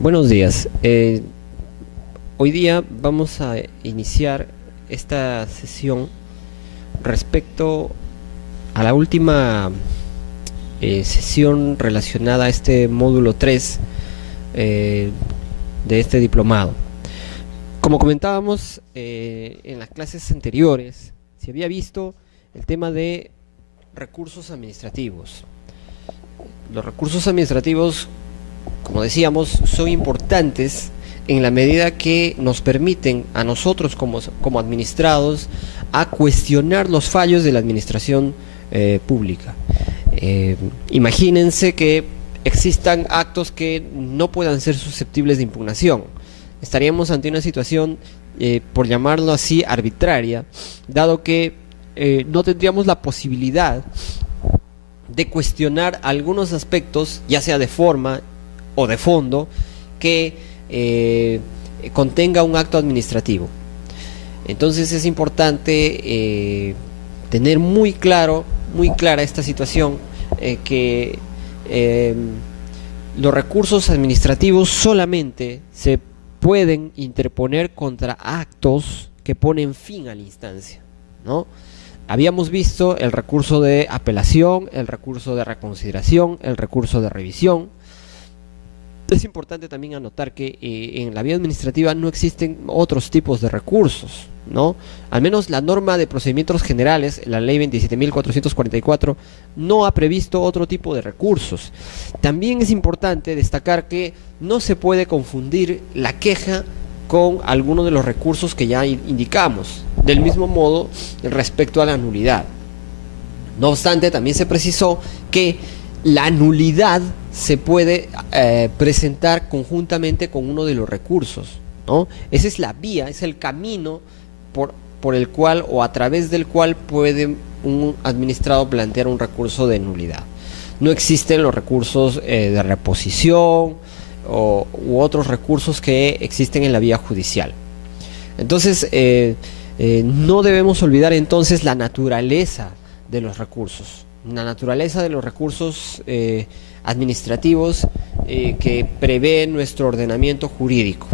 Buenos días. Hoy día vamos a iniciar esta sesión respecto a la última sesión relacionada a este módulo 3 de este diplomado. Como comentábamos en las clases anteriores, se había visto el tema de recursos administrativos. Los recursos administrativos, como decíamos, son importantes en la medida que nos permiten a nosotros como administrados a cuestionar los fallos de la administración pública. Imagínense que existan actos que no puedan ser susceptibles de impugnación. Estaríamos ante una situación, por llamarlo así, arbitraria, dado que no tendríamos la posibilidad de cuestionar algunos aspectos, ya sea de forma o de fondo, que contenga un acto administrativo. Entonces es importante tener muy clara esta situación, que los recursos administrativos solamente se pueden interponer contra actos que ponen fin a la instancia, ¿no? Habíamos visto el recurso de apelación, el recurso de reconsideración, el recurso de revisión. Es importante también anotar que en la vía administrativa no existen otros tipos de recursos, ¿no? Al menos la norma de procedimientos generales, la ley 27.444, no ha previsto otro tipo de recursos. También es importante destacar que no se puede confundir la queja con alguno de los recursos que ya indicamos, del mismo modo respecto a la nulidad. No obstante, también se precisó que la nulidad se puede presentar conjuntamente con uno de los recursos, ¿no? Esa es la vía, es el camino por el cual o a través del cual puede un administrado plantear un recurso de nulidad. No existen los recursos de reposición u otros recursos que existen en la vía judicial. Entonces, no debemos olvidar entonces la naturaleza de los recursos. La naturaleza de los recursos administrativos que prevé nuestro ordenamiento jurídico.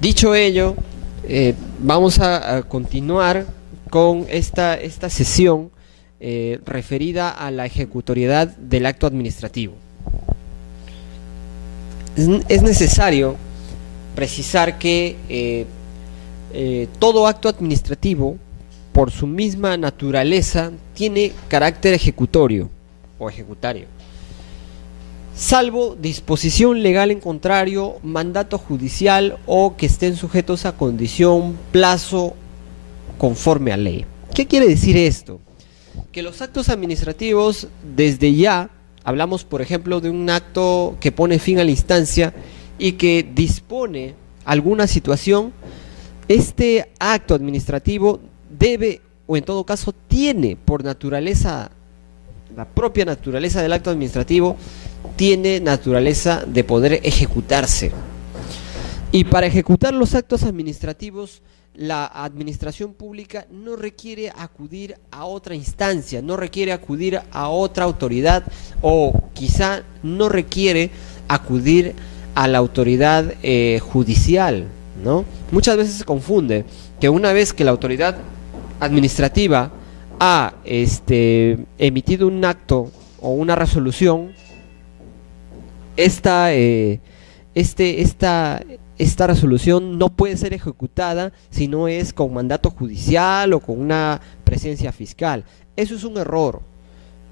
Dicho ello, vamos a continuar con esta sesión referida a la ejecutoriedad del acto administrativo. Es necesario precisar que todo acto administrativo, por su misma naturaleza, tiene carácter ejecutorio o ejecutario, salvo disposición legal en contrario, mandato judicial o que estén sujetos a condición, plazo conforme a ley. ¿Qué quiere decir esto? Que los actos administrativos, desde ya, hablamos por ejemplo de un acto que pone fin a la instancia y que dispone alguna situación, este acto administrativo debe, o en todo caso tiene por naturaleza, la propia naturaleza del acto administrativo, tiene naturaleza de poder ejecutarse. Y para ejecutar los actos administrativos, la administración pública no requiere acudir a otra instancia, no requiere acudir a otra autoridad, o quizá no requiere acudir a la autoridad judicial, ¿no? Muchas veces se confunde que una vez que la autoridad administrativa ha emitido un acto o una resolución, esta resolución no puede ser ejecutada si no es con mandato judicial o con una presencia fiscal. Eso es un error,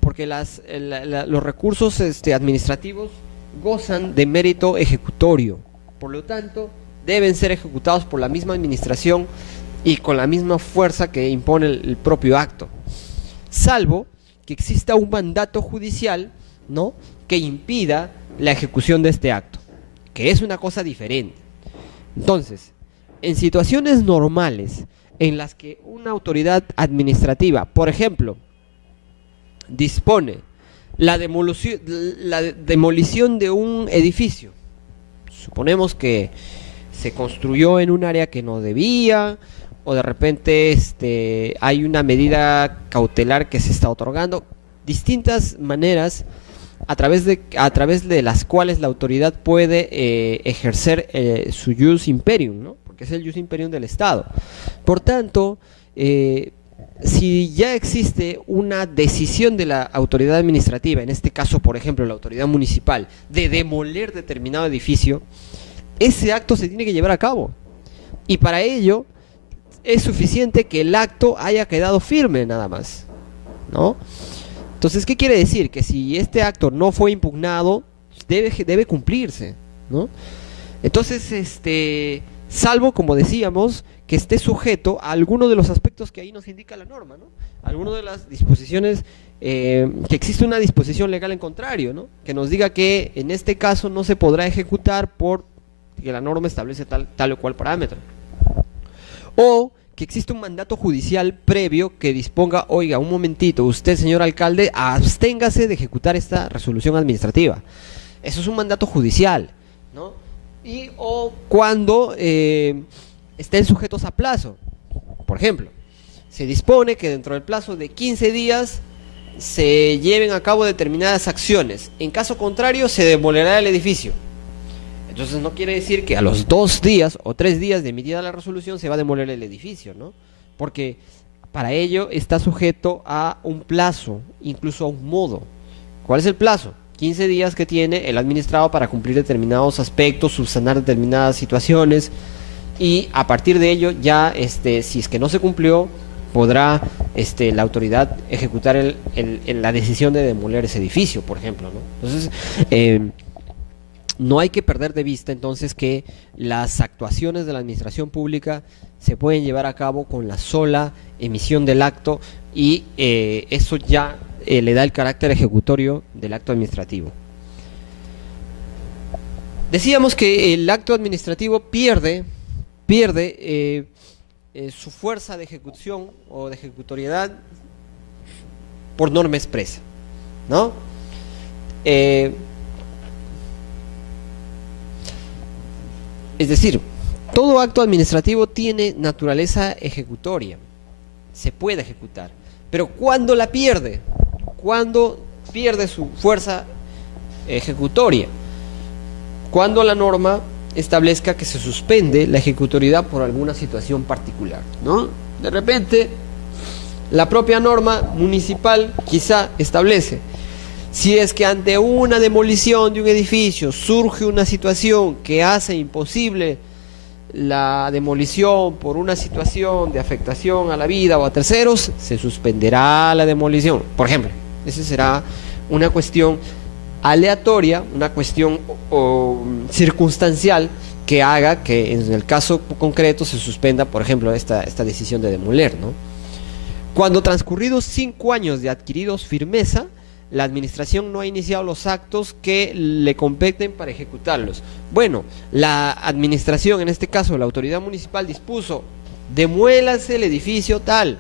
porque los recursos administrativos gozan de mérito ejecutorio, por lo tanto deben ser ejecutados por la misma administración y con la misma fuerza que impone el propio acto, salvo que exista un mandato judicial, ¿no?, que impida la ejecución de este acto, que es una cosa diferente. Entonces, en situaciones normales en las que una autoridad administrativa, por ejemplo, dispone la demolición de un edificio, suponemos que se construyó en un área que no debía, o de repente hay una medida cautelar que se está otorgando, distintas maneras a través de las cuales la autoridad puede ejercer su jus imperium, ¿no? Porque es el jus imperium del Estado. Por tanto, si ya existe una decisión de la autoridad administrativa, en este caso, por ejemplo, la autoridad municipal, de demoler determinado edificio, ese acto se tiene que llevar a cabo. Y para ello es suficiente que el acto haya quedado firme nada más, ¿no? Entonces, ¿qué quiere decir? Que si este acto no fue impugnado, debe cumplirse, ¿no? Entonces, salvo, como decíamos, que esté sujeto a alguno de los aspectos que ahí nos indica la norma, ¿no? Alguno de las disposiciones, que existe una disposición legal en contrario, ¿no? Que nos diga que en este caso no se podrá ejecutar por que la norma establece tal o cual parámetro. O que existe un mandato judicial previo que disponga, oiga, un momentito, usted, señor alcalde, absténgase de ejecutar esta resolución administrativa. Eso es un mandato judicial, ¿no? O cuando estén sujetos a plazo. Por ejemplo, se dispone que dentro del plazo de 15 días se lleven a cabo determinadas acciones. En caso contrario, se demolerá el edificio. Entonces no quiere decir que a los 2 días o 3 días de emitida la resolución se va a demoler el edificio, ¿no? Porque para ello está sujeto a un plazo, incluso a un modo. ¿Cuál es el plazo? 15 días que tiene el administrado para cumplir determinados aspectos, subsanar determinadas situaciones, y a partir de ello ya, si es que no se cumplió, podrá la autoridad ejecutar la decisión de demoler ese edificio, por ejemplo, ¿no? Entonces, no hay que perder de vista entonces que las actuaciones de la administración pública se pueden llevar a cabo con la sola emisión del acto, y eso ya le da el carácter ejecutorio del acto administrativo. Decíamos que el acto administrativo pierde su fuerza de ejecución o de ejecutoriedad por norma expresa, ¿no? Es decir, todo acto administrativo tiene naturaleza ejecutoria, se puede ejecutar, pero cuando la pierde, cuando pierde su fuerza ejecutoria, cuando la norma establezca que se suspende la ejecutoriedad por alguna situación particular, ¿no? De repente, la propia norma municipal quizá establece: si es que ante una demolición de un edificio surge una situación que hace imposible la demolición por una situación de afectación a la vida o a terceros, se suspenderá la demolición. Por ejemplo, esa será una cuestión aleatoria, una cuestión circunstancial que haga que en el caso concreto se suspenda, por ejemplo, esta decisión de demoler, ¿no? Cuando transcurridos 5 años de adquiridos firmeza, la administración no ha iniciado los actos que le competen para ejecutarlos. Bueno, la administración, en este caso la autoridad municipal, dispuso: demuélase el edificio tal.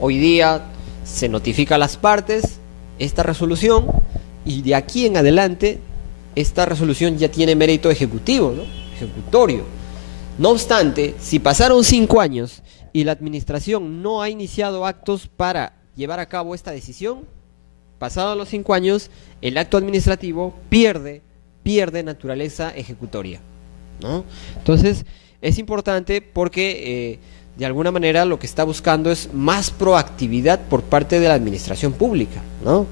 Hoy día se notifica a las partes esta resolución, y de aquí en adelante esta resolución ya tiene mérito ejecutivo, ¿no? Ejecutorio. No obstante, si pasaron 5 años y la administración no ha iniciado actos para llevar a cabo esta decisión, pasados los 5 años, el acto administrativo pierde naturaleza ejecutoria, ¿no? Entonces, es importante porque de alguna manera lo que está buscando es más proactividad por parte de la administración pública, ¿no?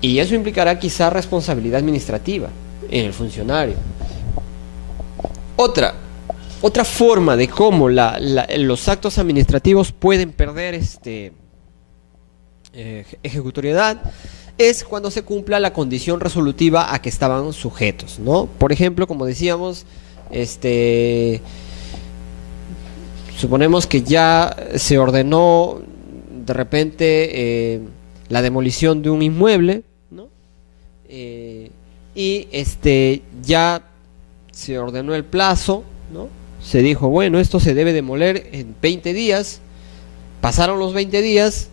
Y eso implicará quizá responsabilidad administrativa en el funcionario. Otra forma de cómo los actos administrativos pueden perder ejecutoriedad es cuando se cumpla la condición resolutiva a que estaban sujetos, ¿no? Por ejemplo, como decíamos, suponemos que ya se ordenó de repente la demolición de un inmueble, ¿no? Y ya se ordenó el plazo, ¿no? Se dijo, bueno, esto se debe demoler en 20 días. Pasaron los 20 días.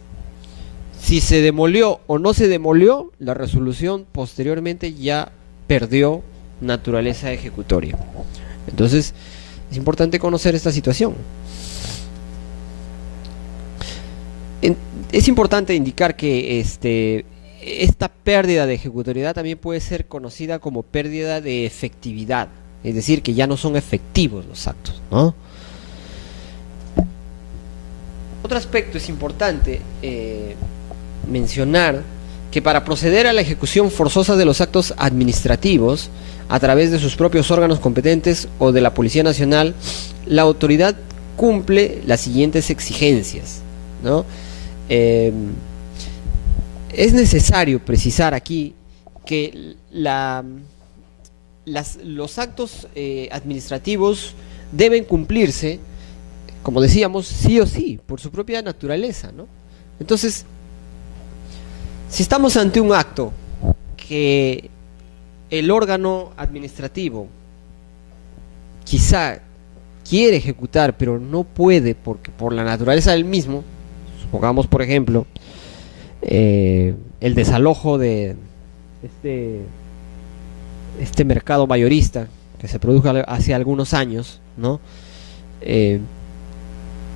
Si se demolió o no se demolió, la resolución posteriormente ya perdió naturaleza ejecutoria. Entonces, es importante conocer esta situación. Es importante indicar que esta pérdida de ejecutoriedad también puede ser conocida como pérdida de efectividad, es decir, que ya no son efectivos los actos, ¿no? Otro aspecto es importante mencionar que para proceder a la ejecución forzosa de los actos administrativos a través de sus propios órganos competentes o de la Policía Nacional, la autoridad cumple las siguientes exigencias, ¿no? Es necesario precisar aquí que los actos administrativos deben cumplirse, como decíamos, sí o sí, por su propia naturaleza, ¿no? Entonces, si estamos ante un acto que el órgano administrativo quizá quiere ejecutar, pero no puede porque por la naturaleza del mismo, supongamos por ejemplo, el desalojo de este mercado mayorista que se produjo hace algunos años, ¿no?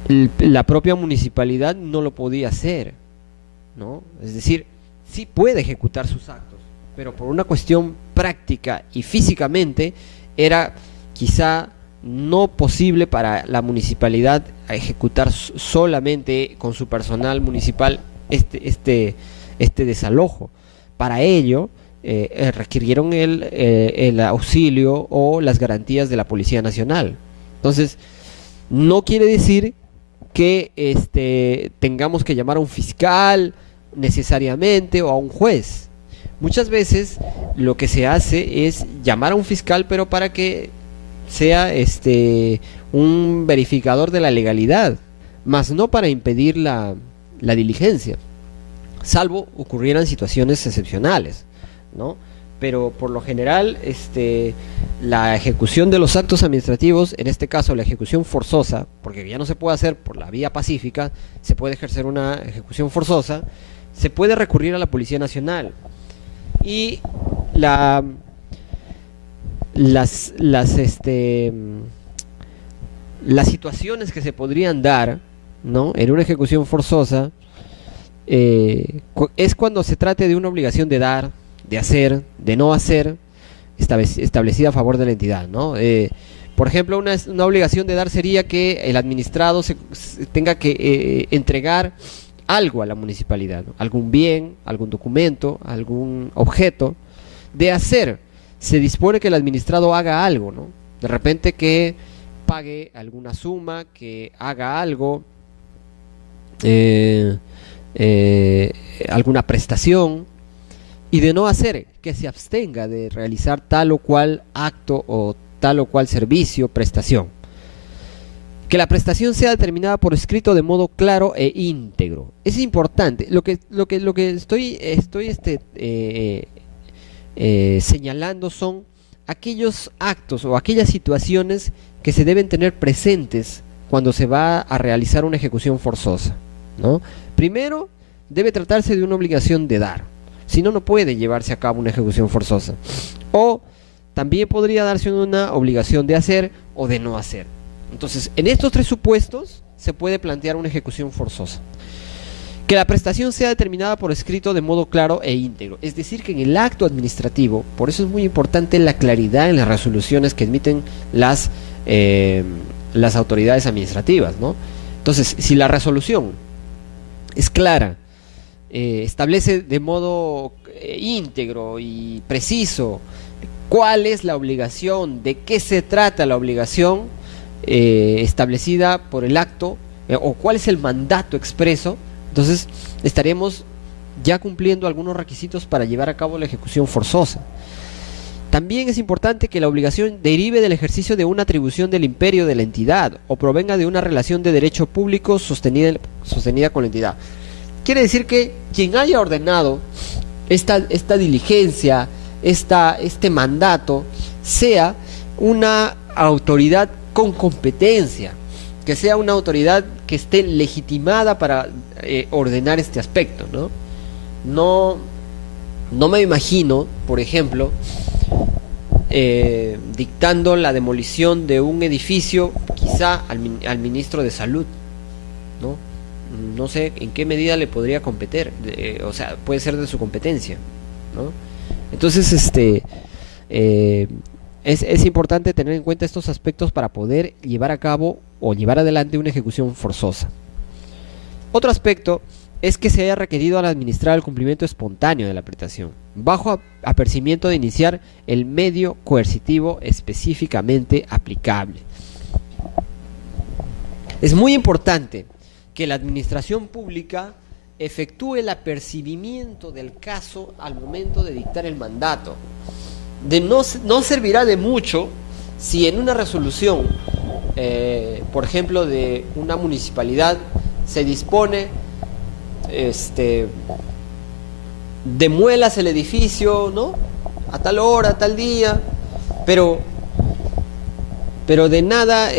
La propia municipalidad no lo podía hacer, ¿no? Es decir, sí puede ejecutar sus actos, pero por una cuestión práctica y físicamente era quizá no posible para la municipalidad ejecutar solamente con su personal municipal este desalojo. Para ello requirieron el auxilio o las garantías de la Policía Nacional. Entonces, no quiere decir que tengamos que llamar a un fiscal necesariamente o a un juez. Muchas veces lo que se hace es llamar a un fiscal, pero para que sea un verificador de la legalidad, más no para impedir la diligencia, salvo ocurrieran situaciones excepcionales, ¿no? Pero por lo general la ejecución de los actos administrativos, en este caso la ejecución forzosa, porque ya no se puede hacer por la vía pacífica, se puede ejercer una ejecución forzosa, se puede recurrir a la Policía Nacional. Y las situaciones que se podrían dar, ¿no?, en una ejecución forzosa es cuando se trate de una obligación de dar, de hacer, de no hacer, establecida a favor de la entidad, ¿no? Por ejemplo, una obligación de dar sería que el administrado tenga que entregar algo a la municipalidad, ¿no? Algún bien, algún documento, algún objeto. De hacer, se dispone que el administrado haga algo, ¿no? De repente que pague alguna suma, que haga algo, alguna prestación. Y de no hacer, que se abstenga de realizar tal o cual acto o tal o cual servicio, prestación. Que la prestación sea determinada por escrito de modo claro e íntegro. Es importante. Lo que estoy señalando son aquellos actos o aquellas situaciones que se deben tener presentes cuando se va a realizar una ejecución forzosa, ¿no? Primero, debe tratarse de una obligación de dar. Si no, no puede llevarse a cabo una ejecución forzosa. O también podría darse una obligación de hacer o de no hacer. Entonces, en estos tres supuestos se puede plantear una ejecución forzosa. Que la prestación sea determinada por escrito de modo claro e íntegro. Es decir, que en el acto administrativo, por eso es muy importante la claridad en las resoluciones que emiten las autoridades administrativas, ¿no? Entonces, si la resolución es clara, establece de modo íntegro y preciso cuál es la obligación, de qué se trata la obligación establecida por el acto, o cuál es el mandato expreso, entonces estaremos ya cumpliendo algunos requisitos para llevar a cabo la ejecución forzosa. También es importante que la obligación derive del ejercicio de una atribución del imperio de la entidad o provenga de una relación de derecho público sostenida con la entidad. Quiere decir que quien haya ordenado esta diligencia, este mandato, sea una autoridad con competencia, que sea una autoridad que esté legitimada para ordenar este aspecto, ¿no? No me imagino, por ejemplo, dictando la demolición de un edificio quizá al ministro de Salud, ¿no? no sé en qué medida le podría competir, o sea, puede ser de su competencia, ¿no? Entonces, es importante tener en cuenta estos aspectos para poder llevar a cabo o llevar adelante una ejecución forzosa. Otro aspecto es que se haya requerido al administrar el cumplimiento espontáneo de la prestación, bajo apercibimiento de iniciar el medio coercitivo específicamente aplicable. Es muy importante que la administración pública efectúe el apercibimiento del caso al momento de dictar el mandato. No servirá de mucho si en una resolución, por ejemplo, de una municipalidad se dispone, demuelas el edificio, ¿no?, a tal hora, a tal día, pero de nada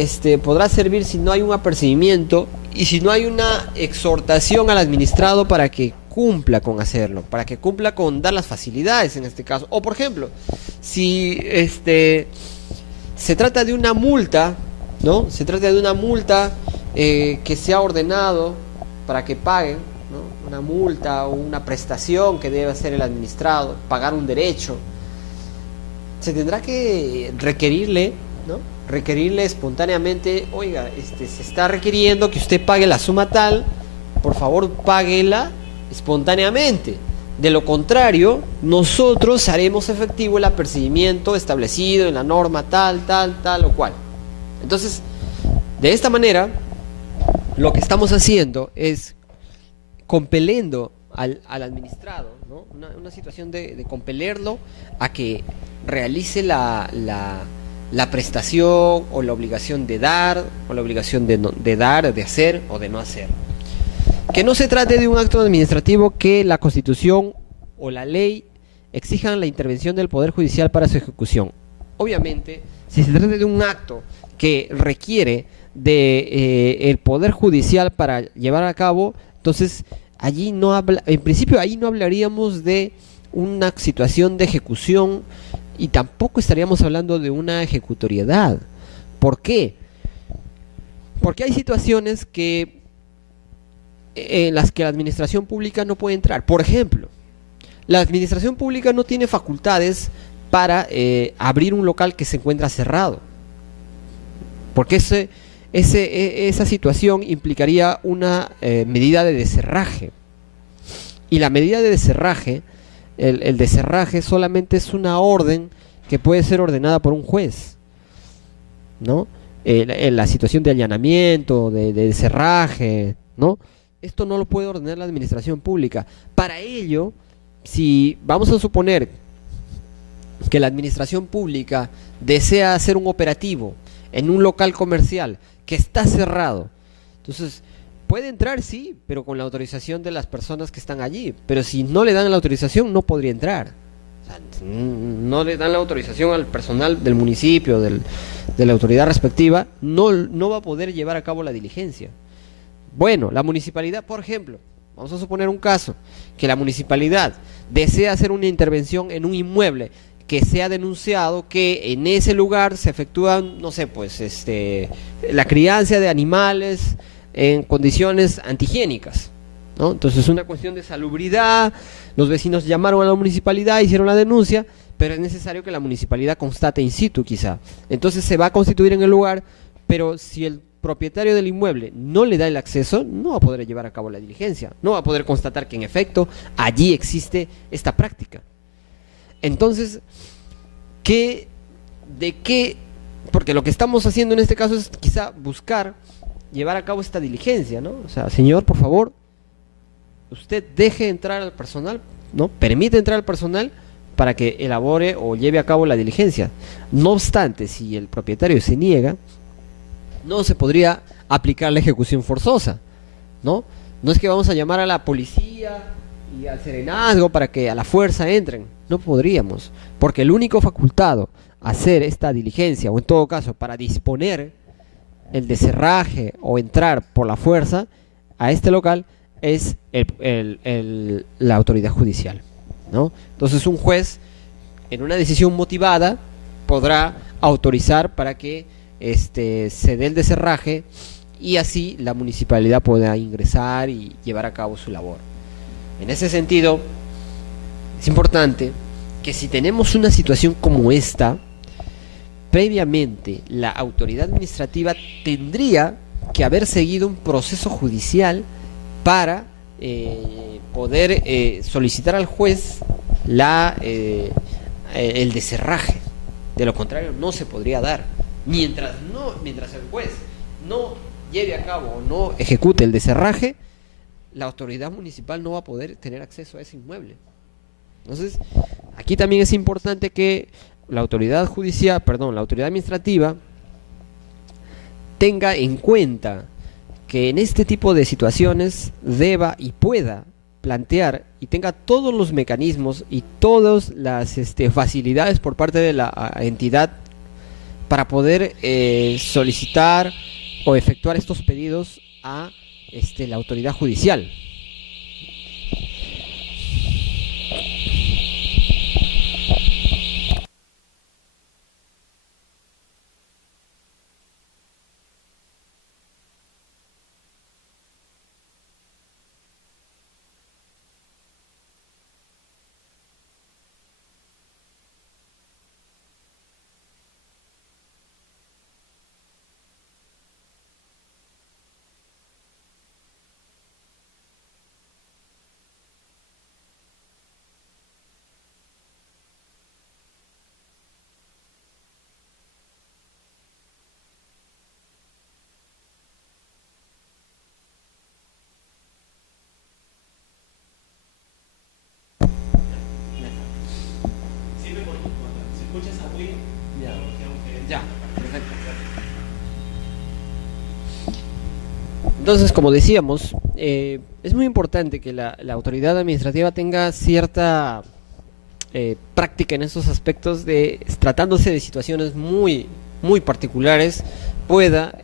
podrá servir si no hay un apercibimiento y si no hay una exhortación al administrado para que cumpla con hacerlo, para que cumpla con dar las facilidades en este caso. O por ejemplo, si se trata de una multa, ¿no? Se trata de una multa que se ha ordenado para que paguen, ¿no?, una multa o una prestación que debe hacer el administrado, pagar un derecho. Se tendrá que requerirle, ¿no?, requerirle espontáneamente: oiga, se está requiriendo que usted pague la suma tal, por favor páguela espontáneamente. De lo contrario, nosotros haremos efectivo el apercibimiento establecido en la norma tal o cual. Entonces, de esta manera, lo que estamos haciendo es compeliendo al administrado, ¿no?, una situación de compelerlo a que realice la prestación o la obligación de dar, o la obligación de dar, de hacer o de no hacer. Que no se trate de un acto administrativo que la Constitución o la ley exijan la intervención del Poder Judicial para su ejecución. Obviamente, si se trata de un acto que requiere el Poder Judicial para llevar a cabo, entonces en principio ahí no hablaríamos de una situación de ejecución y tampoco estaríamos hablando de una ejecutoriedad. ¿Por qué? Porque hay situaciones en las que la administración pública no puede entrar. Por ejemplo, la administración pública no tiene facultades para abrir un local que se encuentra cerrado, porque esa situación implicaría una medida de descerraje, y la medida de descerraje, el descerraje solamente es una orden que puede ser ordenada por un juez, ¿no? La situación de allanamiento, de descerraje, ¿no?, esto no lo puede ordenar la administración pública. Para ello, si vamos a suponer que la administración pública desea hacer un operativo en un local comercial que está cerrado, entonces puede entrar, sí, pero con la autorización de las personas que están allí. Pero si no le dan la autorización, no podría entrar. O sea, no le dan la autorización al personal del municipio, de la autoridad respectiva, no va a poder llevar a cabo la diligencia. Bueno, la municipalidad, por ejemplo, vamos a suponer un caso, que la municipalidad desea hacer una intervención en un inmueble que se ha denunciado que en ese lugar se efectúa, no sé, pues, la crianza de animales en condiciones antihigiénicas, ¿no? Entonces es una cuestión de salubridad. Los vecinos llamaron a la municipalidad, hicieron la denuncia, pero es necesario que la municipalidad constate in situ, quizá. Entonces se va a constituir en el lugar, pero si el propietario del inmueble no le da el acceso, no va a poder llevar a cabo la diligencia, no va a poder constatar que en efecto allí existe esta práctica. Entonces, porque lo que estamos haciendo en este caso es quizá buscar llevar a cabo esta diligencia, ¿no? O sea, señor, por favor, usted deje entrar al personal, ¿no?, permite entrar al personal para que elabore o lleve a cabo la diligencia. No obstante, si el propietario se niega, no se podría aplicar la ejecución forzosa, ¿no? No es que vamos a llamar a la policía y al serenazgo para que a la fuerza entren. No podríamos, porque el único facultado a hacer esta diligencia, o en todo caso para disponer el descerraje o entrar por la fuerza a este local, es la autoridad judicial, ¿no? Entonces un juez, en una decisión motivada, podrá autorizar para que se dé el descerraje y así la municipalidad pueda ingresar y llevar a cabo su labor. En ese sentido, es importante que si tenemos una situación como esta, previamente la autoridad administrativa tendría que haber seguido un proceso judicial para poder solicitar al juez el deserraje. De lo contrario no se podría dar. Mientras el juez no lleve a cabo o no ejecute el deserraje, la autoridad municipal no va a poder tener acceso a ese inmueble. Entonces, aquí también es importante que la autoridad la autoridad administrativa tenga en cuenta que en este tipo de situaciones deba y pueda plantear y tenga todos los mecanismos y todas las facilidades por parte de la entidad para poder solicitar o efectuar estos pedidos a la autoridad judicial. Ya, perfecto. Entonces, como decíamos, es muy importante que la autoridad administrativa tenga cierta práctica en estos aspectos tratándose de situaciones muy, muy particulares, pueda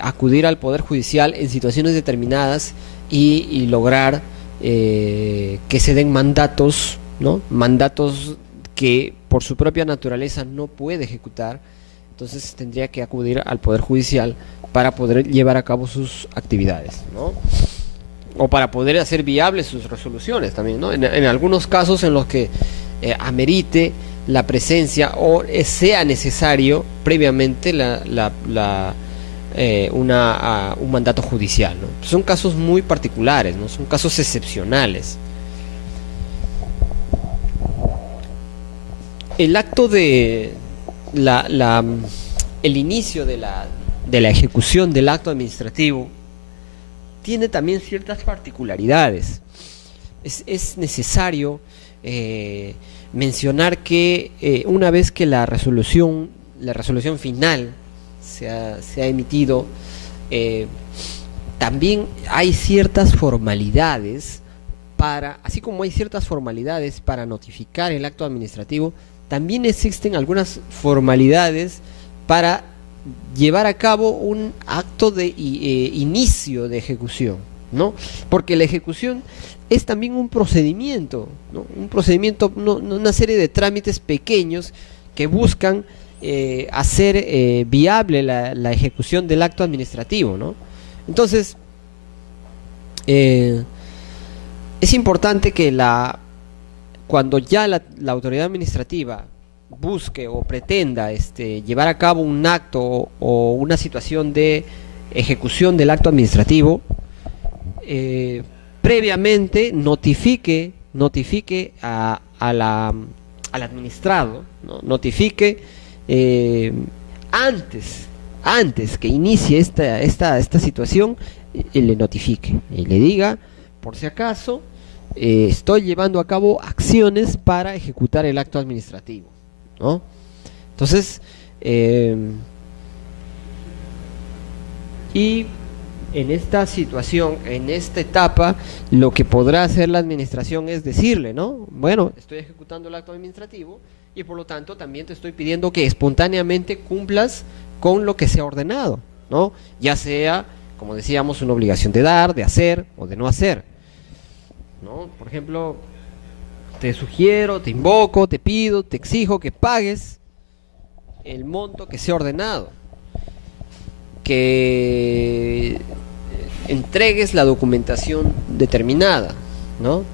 acudir al Poder Judicial en situaciones determinadas y lograr que se den mandatos, ¿no? Mandatos que por su propia naturaleza no puede ejecutar. Entonces tendría que acudir al Poder Judicial para poder llevar a cabo sus actividades, ¿no? O para poder hacer viables sus resoluciones también, ¿no? En algunos casos en los que amerite la presencia o sea necesario previamente un mandato judicial, ¿no? Son casos muy particulares, ¿no? Son casos excepcionales. El acto de el inicio de la ejecución del acto administrativo tiene también ciertas particularidades. Es necesario mencionar que una vez que la resolución final se ha emitido, también hay ciertas formalidades así como hay ciertas formalidades para notificar el acto administrativo, también existen algunas formalidades para llevar a cabo un acto de inicio de ejecución, ¿no? Porque la ejecución es también un procedimiento, ¿no? Un procedimiento, una serie de trámites pequeños que buscan hacer viable la ejecución del acto administrativo, ¿no? Entonces, es importante que cuando ya la autoridad administrativa busque o pretenda llevar a cabo un acto o una situación de ejecución del acto administrativo, previamente notifique al administrado, ¿no? Notifique antes que inicie esta situación, le notifique y le diga, por si acaso, estoy llevando a cabo acciones para ejecutar el acto administrativo, ¿no? Entonces, y en esta situación, en esta etapa, lo que podrá hacer la administración es decirle, ¿no? Bueno, estoy ejecutando el acto administrativo y por lo tanto también te estoy pidiendo que espontáneamente cumplas con lo que se ha ordenado, ¿no? Ya sea, como decíamos, una obligación de dar, de hacer o de no hacer, ¿no? Por ejemplo, te sugiero, te invoco, te pido, te exijo que pagues el monto que se ha ordenado. que entregues la documentación determinada, ¿no?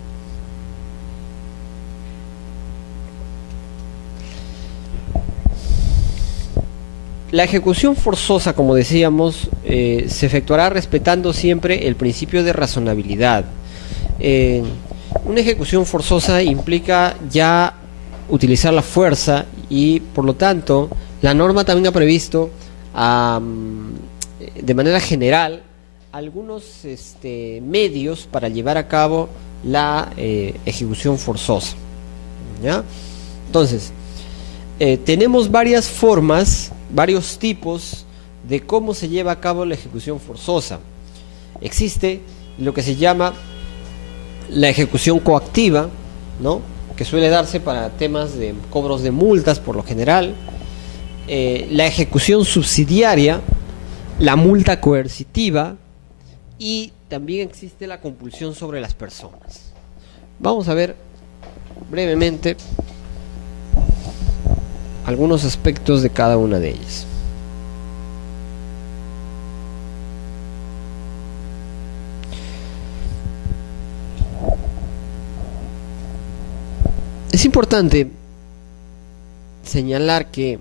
La ejecución forzosa, como decíamos, se efectuará respetando siempre el principio de razonabilidad. Una ejecución forzosa implica ya utilizar la fuerza y, por lo tanto, la norma también ha previsto de manera general algunos medios para llevar a cabo la ejecución forzosa, ¿ya? Entonces, tenemos varias formas, varios tipos de cómo se lleva a cabo la ejecución forzosa. Existe lo que se llama la ejecución coactiva, ¿no?, que suele darse para temas de cobros de multas por lo general, la ejecución subsidiaria, la multa coercitiva, y también existe la compulsión sobre las personas. Vamos a ver brevemente algunos aspectos de cada una de ellas. Es importante señalar que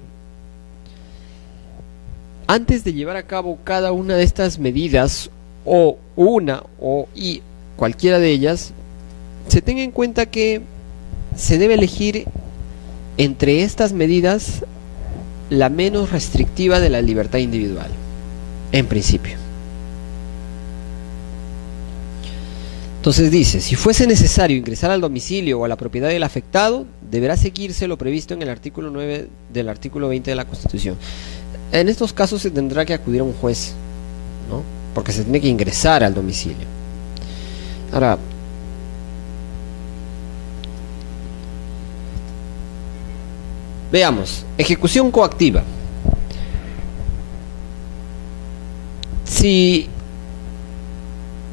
antes de llevar a cabo cada una de estas medidas, o una y cualquiera de ellas, se tenga en cuenta que se debe elegir entre estas medidas la menos restrictiva de la libertad individual, en principio. Entonces dice, si fuese necesario ingresar al domicilio o a la propiedad del afectado, deberá seguirse lo previsto en el artículo 9 del artículo 20 de la Constitución. En estos casos se tendrá que acudir a un juez, ¿no?, porque se tiene que ingresar al domicilio. Ahora, veamos, ejecución coactiva. Si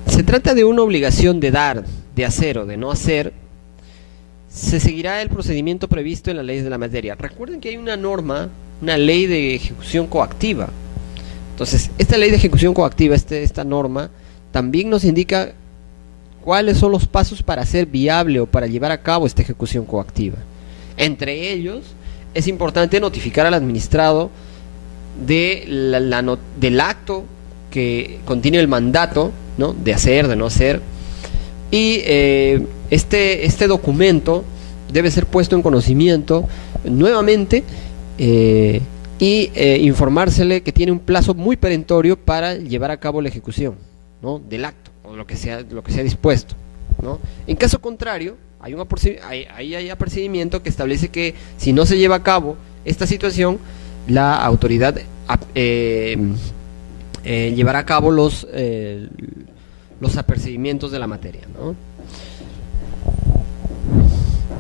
se trata de una obligación de dar, de hacer o de no hacer, se seguirá el procedimiento previsto en las leyes de la materia. Recuerden que hay una norma, una ley de ejecución coactiva. Entonces, esta ley de ejecución coactiva, esta norma, también nos indica cuáles son los pasos para hacer viable o para llevar a cabo esta ejecución coactiva. Entre ellos, es importante notificar al administrado del acto que contiene el mandato, ¿no?, de hacer, de no hacer, y este documento debe ser puesto en conocimiento nuevamente y informársele que tiene un plazo muy perentorio para llevar a cabo la ejecución, ¿no?, del acto o lo que sea dispuesto, ¿no? En caso contrario, hay apercibimiento que establece que si no se lleva a cabo esta situación, la autoridad llevará a cabo los apercibimientos de la materia, ¿no?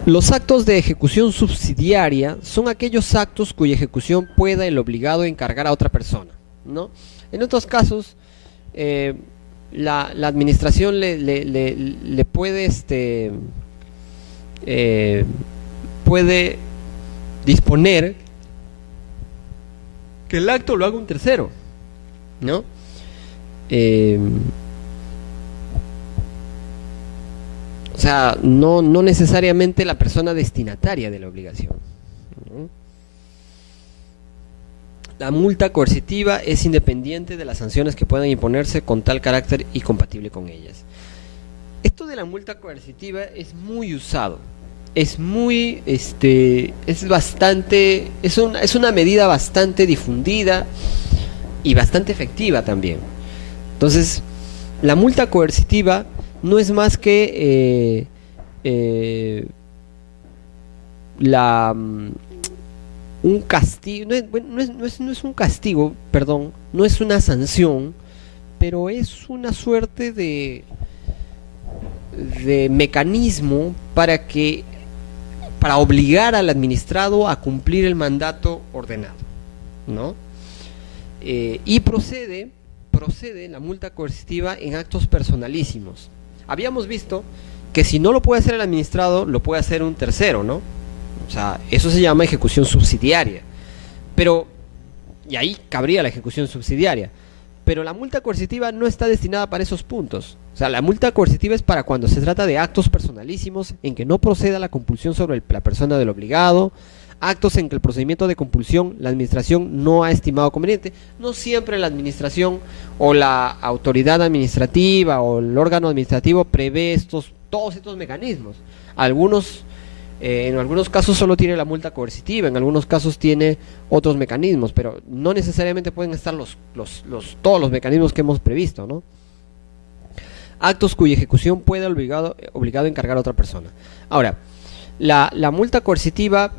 Los actos de ejecución subsidiaria son aquellos actos cuya ejecución pueda el obligado encargar a otra persona, ¿no? En otros casos, la administración le puede disponer que el acto lo haga un tercero, ¿no? O sea, no necesariamente la persona destinataria de la obligación, ¿no? La multa coercitiva es independiente de las sanciones que puedan imponerse con tal carácter y compatible con ellas. Esto de la multa coercitiva es muy usado, es una medida bastante difundida y bastante efectiva también. Entonces, la multa coercitiva no es más que un castigo, no es un castigo, perdón, no es una sanción, pero es una suerte de mecanismo para obligar al administrado a cumplir el mandato ordenado, ¿no? Y procede la multa coercitiva en actos personalísimos. Habíamos visto que si no lo puede hacer el administrado, lo puede hacer un tercero, ¿no? O sea, eso se llama ejecución subsidiaria. Y ahí cabría la ejecución subsidiaria. Pero la multa coercitiva no está destinada para esos puntos. O sea, la multa coercitiva es para cuando se trata de actos personalísimos en que no proceda la compulsión sobre la persona del obligado, actos en que el procedimiento de compulsión la administración no ha estimado conveniente. No siempre la administración o la autoridad administrativa o el órgano administrativo prevé todos estos mecanismos. En algunos casos solo tiene la multa coercitiva, en algunos casos tiene otros mecanismos, pero no necesariamente pueden estar todos los mecanismos que hemos previsto, ¿no? Actos cuya ejecución puede obligado a encargar a otra persona. Ahora, la multa coercitiva,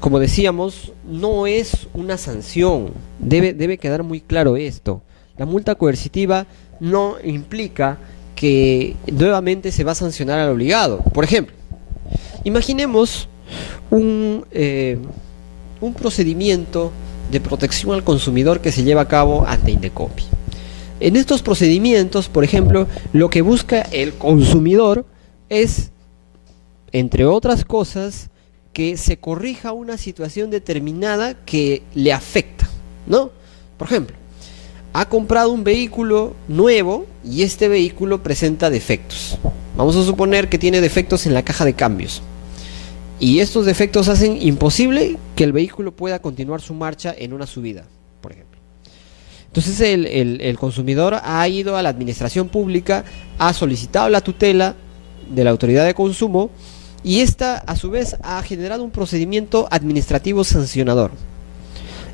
como decíamos, no es una sanción. Debe quedar muy claro esto. La multa coercitiva no implica que nuevamente se va a sancionar al obligado. Por ejemplo, imaginemos un procedimiento de protección al consumidor que se lleva a cabo ante Indecopi. En estos procedimientos, por ejemplo, lo que busca el consumidor es, entre otras cosas, que se corrija una situación determinada que le afecta, ¿no? Por ejemplo, ha comprado un vehículo nuevo y este vehículo presenta defectos. Vamos a suponer que tiene defectos en la caja de cambios. Y estos defectos hacen imposible que el vehículo pueda continuar su marcha en una subida, por ejemplo. Entonces el consumidor ha ido a la administración pública, ha solicitado la tutela de la autoridad de consumo y esta a su vez ha generado un procedimiento administrativo sancionador.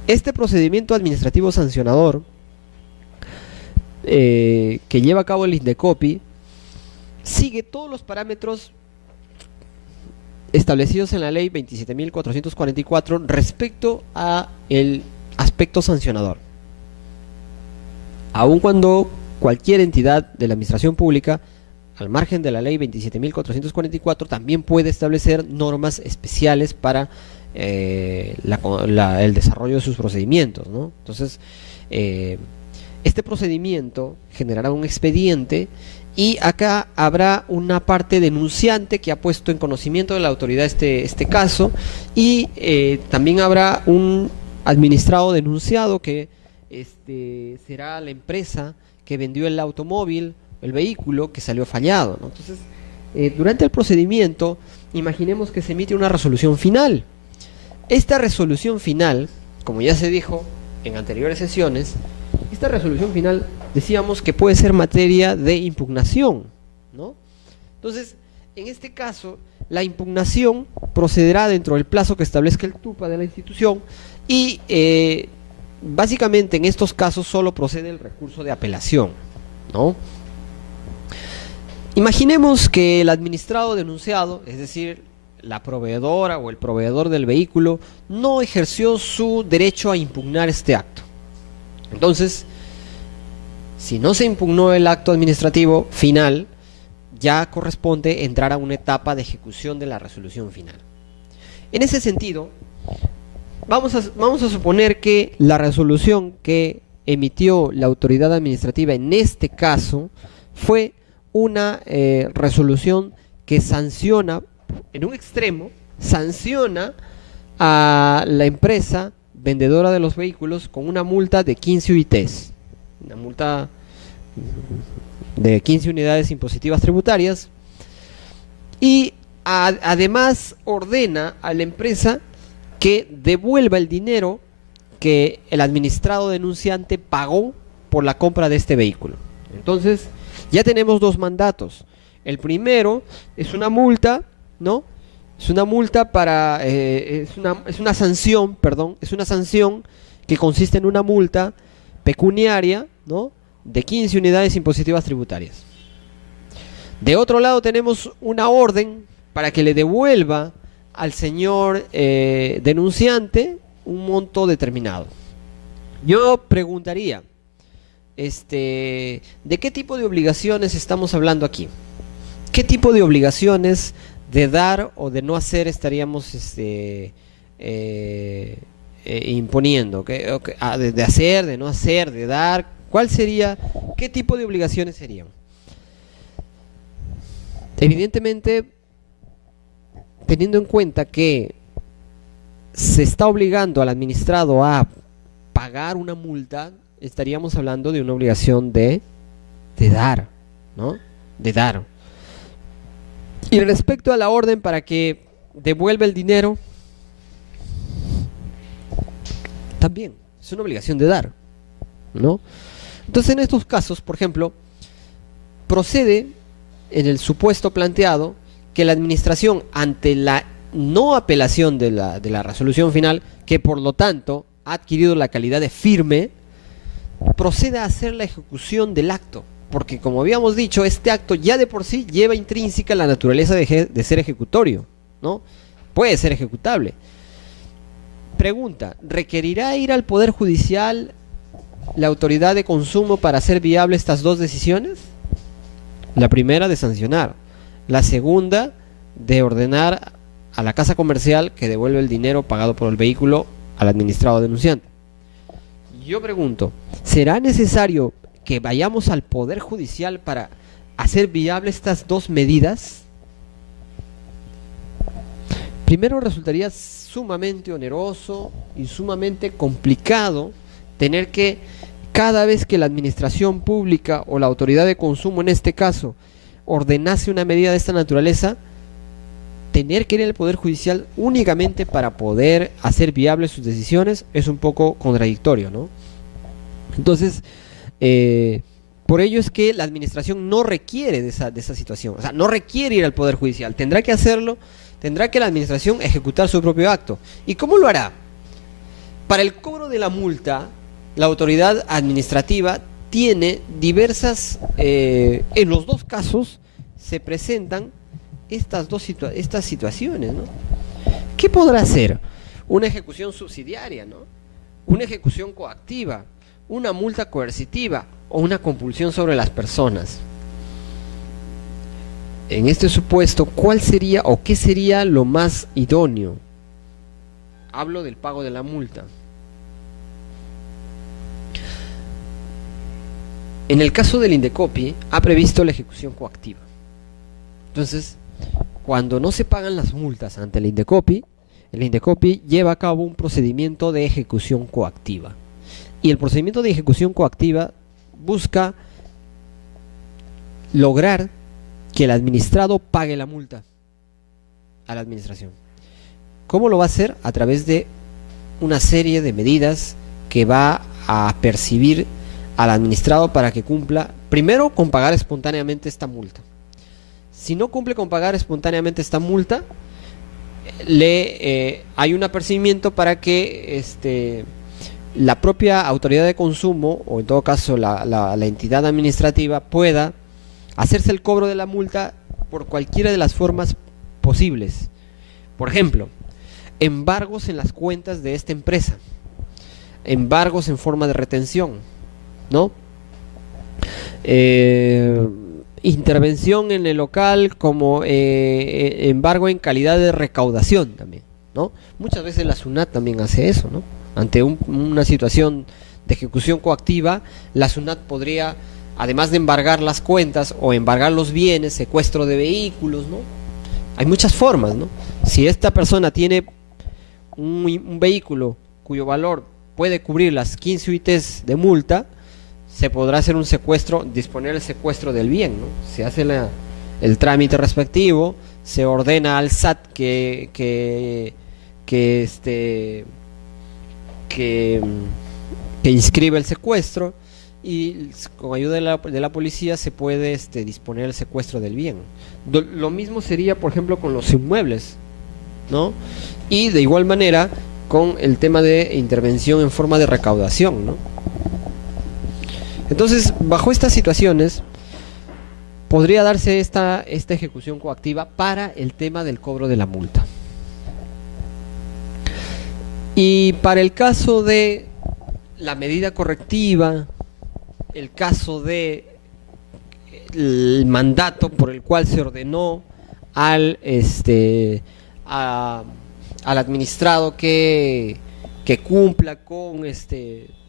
Este procedimiento administrativo sancionador que lleva a cabo el Indecopi sigue todos los parámetros establecidos en la ley 27.444 respecto a el aspecto sancionador. Aun cuando cualquier entidad de la administración pública, al margen de la ley 27.444, también puede establecer normas especiales para el desarrollo de sus procedimientos, ¿no? Entonces, este procedimiento generará un expediente y acá habrá una parte denunciante que ha puesto en conocimiento de la autoridad este caso y también habrá un administrado denunciado que será la empresa que vendió el automóvil, el vehículo que salió fallado, ¿no? Entonces, durante el procedimiento, imaginemos que se emite una resolución final. Esta resolución final, como ya se dijo en anteriores sesiones, esta resolución final decíamos que puede ser materia de impugnación, ¿no? Entonces, en este caso, la impugnación procederá dentro del plazo que establezca el TUPA de la institución y básicamente en estos casos solo procede el recurso de apelación, ¿no? Imaginemos que el administrado denunciado, es decir, la proveedora o el proveedor del vehículo, no ejerció su derecho a impugnar este acto. Entonces, si no se impugnó el acto administrativo final, ya corresponde entrar a una etapa de ejecución de la resolución final. En ese sentido, vamos a suponer que la resolución que emitió la autoridad administrativa en este caso fue una resolución que sanciona, en un extremo, sanciona a la empresa vendedora de los vehículos con una multa de 15 UITs, una multa de 15 unidades impositivas tributarias, y además ordena a la empresa que devuelva el dinero que el administrado denunciante pagó por la compra de este vehículo. Entonces, ya tenemos dos mandatos. El primero es una multa, ¿no? Es una multa es una sanción, perdón, es una sanción que consiste en una multa pecuniaria, ¿no?, de 15 unidades impositivas tributarias. De otro lado tenemos una orden para que le devuelva al señor denunciante un monto determinado. Yo preguntaría, ¿de qué tipo de obligaciones estamos hablando aquí? ¿Qué tipo de obligaciones de dar o de no hacer estaríamos imponiendo? De hacer, de no hacer, de dar. ¿Cuál sería? ¿Qué tipo de obligaciones serían? Evidentemente, teniendo en cuenta que se está obligando al administrado a pagar una multa, estaríamos hablando de una obligación de dar, ¿no? De dar. Y respecto a la orden para que devuelva el dinero, también es una obligación de dar, ¿no? Entonces, en estos casos, por ejemplo, procede en el supuesto planteado que la administración, ante la no apelación de la resolución final, que por lo tanto ha adquirido la calidad de firme, proceda a hacer la ejecución del acto, porque como habíamos dicho, este acto ya de por sí lleva intrínseca la naturaleza de ser ejecutorio, ¿no? Puede ser ejecutable. Pregunta: ¿requerirá ir al Poder Judicial la autoridad de consumo para hacer viable estas dos decisiones? La primera, de sancionar; la segunda, de ordenar a la casa comercial que devuelva el dinero pagado por el vehículo al administrado denunciante. Yo pregunto, ¿será necesario que vayamos al Poder Judicial para hacer viable estas dos medidas? Primero, resultaría sumamente oneroso y sumamente complicado tener que, cada vez que la administración pública o la autoridad de consumo, en este caso, ordenase una medida de esta naturaleza, tener que ir al Poder Judicial únicamente para poder hacer viables sus decisiones. Es un poco contradictorio, ¿no? Entonces, por ello es que la administración no requiere de esa situación, o sea, no requiere ir al Poder Judicial, tendrá que hacerlo, tendrá que la administración ejecutar su propio acto. ¿Y cómo lo hará? Para el cobro de la multa, la autoridad administrativa tiene diversas, en los dos casos se presentan estas situaciones, ¿no? ¿Qué podrá hacer? Una ejecución subsidiaria, ¿no? Una ejecución coactiva, una multa coercitiva o una compulsión sobre las personas. En este supuesto, ¿cuál sería o qué sería lo más idóneo? Hablo del pago de la multa. En el caso del Indecopi, ha previsto la ejecución coactiva. Entonces, cuando no se pagan las multas ante el Indecopi lleva a cabo un procedimiento de ejecución coactiva. Y el procedimiento de ejecución coactiva busca lograr que el administrado pague la multa a la administración. ¿Cómo lo va a hacer? A través de una serie de medidas que va a percibir al administrado para que cumpla, primero, con pagar espontáneamente esta multa. Si no cumple con pagar espontáneamente esta multa, hay un apercibimiento para que la propia autoridad de consumo, o en todo caso la entidad administrativa, pueda hacerse el cobro de la multa por cualquiera de las formas posibles. Por ejemplo, embargos en las cuentas de esta empresa, embargos en forma de retención, ¿no? Intervención en el local como embargo en calidad de recaudación también, ¿no? Muchas veces la SUNAT también hace eso, ¿no? Ante una situación de ejecución coactiva, la SUNAT podría, además de embargar las cuentas o embargar los bienes, secuestro de vehículos, ¿no? Hay muchas formas, ¿no? Si esta persona tiene un vehículo cuyo valor puede cubrir las 15 UITs de multa, se podrá hacer un secuestro, disponer el secuestro del bien, ¿no? Se hace el trámite respectivo, se ordena al SAT que inscribe el secuestro, y con ayuda de la policía se puede disponer el secuestro del bien. Lo mismo sería, por ejemplo, con los inmuebles, ¿no? Y de igual manera con el tema de intervención en forma de recaudación, ¿no? Entonces, bajo estas situaciones podría darse esta ejecución coactiva para el tema del cobro de la multa. Y para el caso de la medida correctiva, el caso de el mandato por el cual se ordenó al administrado que cumpla con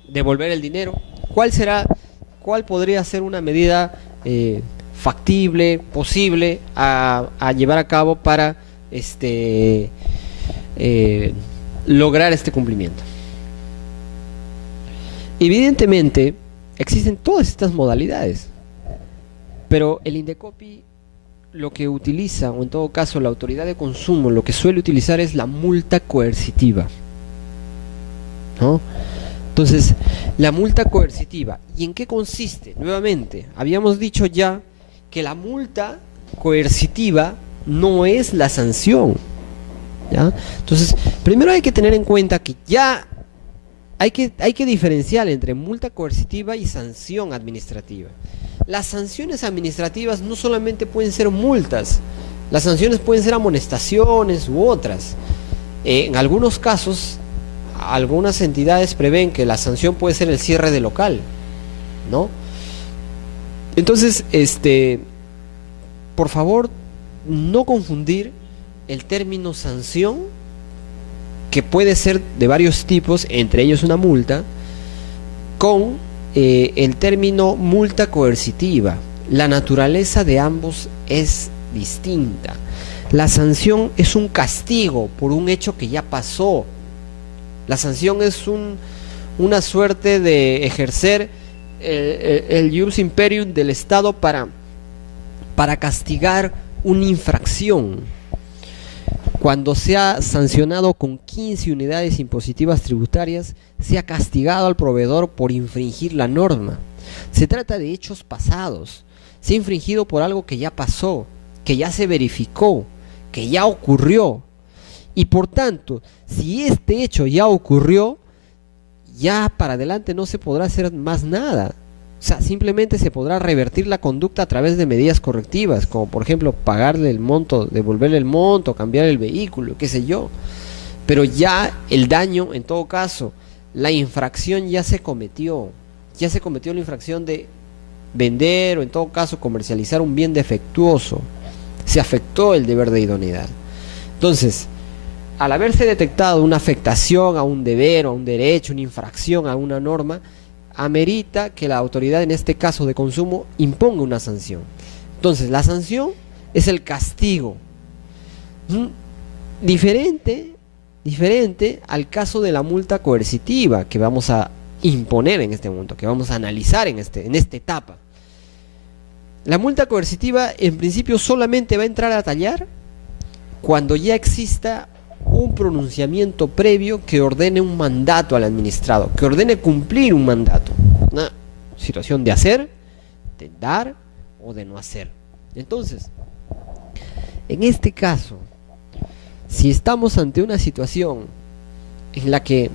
devolver el dinero, ¿cuál podría ser una medida factible, posible a llevar a cabo para lograr este cumplimiento? Evidentemente, existen todas estas modalidades, pero el Indecopi lo que utiliza, o en todo caso la autoridad de consumo, lo que suele utilizar es la multa coercitiva, ¿no? Entonces, la multa coercitiva, ¿y en qué consiste? Nuevamente, habíamos dicho ya que la multa coercitiva no es la sanción, ¿ya? Entonces, primero hay que tener en cuenta que ya hay que diferenciar entre multa coercitiva y sanción administrativa. Las sanciones administrativas no solamente pueden ser multas, las sanciones pueden ser amonestaciones u otras. En algunos casos, algunas entidades prevén que la sanción puede ser el cierre de local, ¿no? Entonces, por favor, no confundir el término sanción, que puede ser de varios tipos, entre ellos una multa, con el término multa coercitiva. La naturaleza de ambos es distinta. La sanción es un castigo por un hecho que ya pasó. La sanción es una suerte de ejercer el ius imperium del Estado para castigar una infracción. Cuando se ha sancionado con 15 unidades impositivas tributarias, se ha castigado al proveedor por infringir la norma. Se trata de hechos pasados. Se ha infringido por algo que ya pasó, que ya se verificó, que ya ocurrió. Y por tanto, si este hecho ya ocurrió, ya para adelante no se podrá hacer más nada. O sea, simplemente se podrá revertir la conducta a través de medidas correctivas, como por ejemplo pagarle el monto, devolverle el monto, cambiar el vehículo, qué sé yo. Pero ya el daño, en todo caso, la infracción ya se cometió la infracción de vender o en todo caso comercializar un bien defectuoso. Se afectó el deber de idoneidad. Entonces, al haberse detectado una afectación a un deber o a un derecho, una infracción a una norma, amerita que la autoridad, en este caso de consumo, imponga una sanción. Entonces, la sanción es el castigo. Diferente al caso de la multa coercitiva que vamos a imponer en este momento, que vamos a analizar en esta etapa. La multa coercitiva en principio solamente va a entrar a tallar cuando ya exista un pronunciamiento previo que ordene un mandato al administrado, que ordene cumplir un mandato, una situación de hacer, de dar o de no hacer. Entonces, en este caso, si estamos ante una situación en la que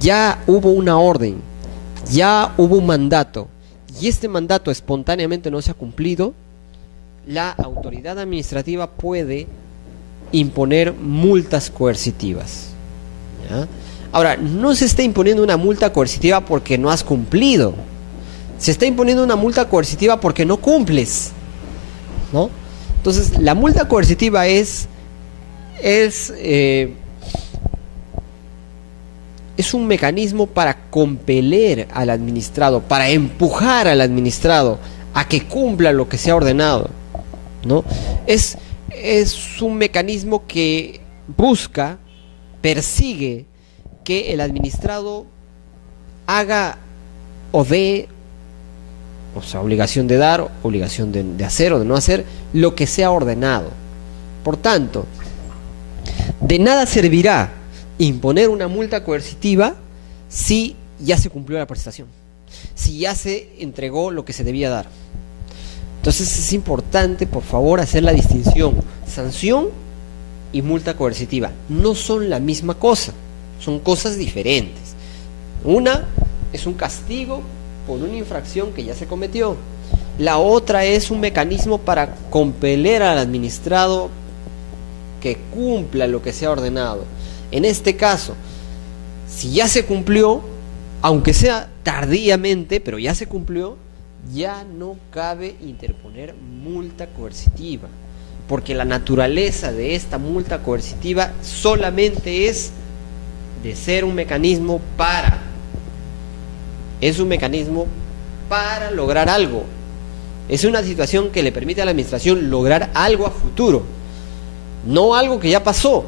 ya hubo una orden, ya hubo un mandato, y este mandato espontáneamente no se ha cumplido, la autoridad administrativa puede imponer multas coercitivas, ¿ya? Ahora, no se está imponiendo una multa coercitiva porque no has cumplido, se está imponiendo una multa coercitiva porque no cumples, ¿no? Entonces, la multa coercitiva es un mecanismo para compeler al administrado, para empujar al administrado a que cumpla lo que se ha ordenado, ¿no? Es un mecanismo que busca, persigue que el administrado haga o dé, o sea, obligación de dar, obligación de hacer o de no hacer lo que sea ordenado. Por tanto, de nada servirá imponer una multa coercitiva si ya se cumplió la prestación, si ya se entregó lo que se debía dar. Entonces es importante, por favor, hacer la distinción. Sanción y multa coercitiva no son la misma cosa, son cosas diferentes. Una es un castigo por una infracción que ya se cometió. La otra es un mecanismo para compeler al administrado que cumpla lo que se ha ordenado. En este caso, si ya se cumplió, aunque sea tardíamente, pero ya se cumplió, ya no cabe interponer multa coercitiva, porque la naturaleza de esta multa coercitiva solamente es de ser un mecanismo para lograr algo. Es una situación que le permite a la administración lograr algo a futuro, no algo que ya pasó,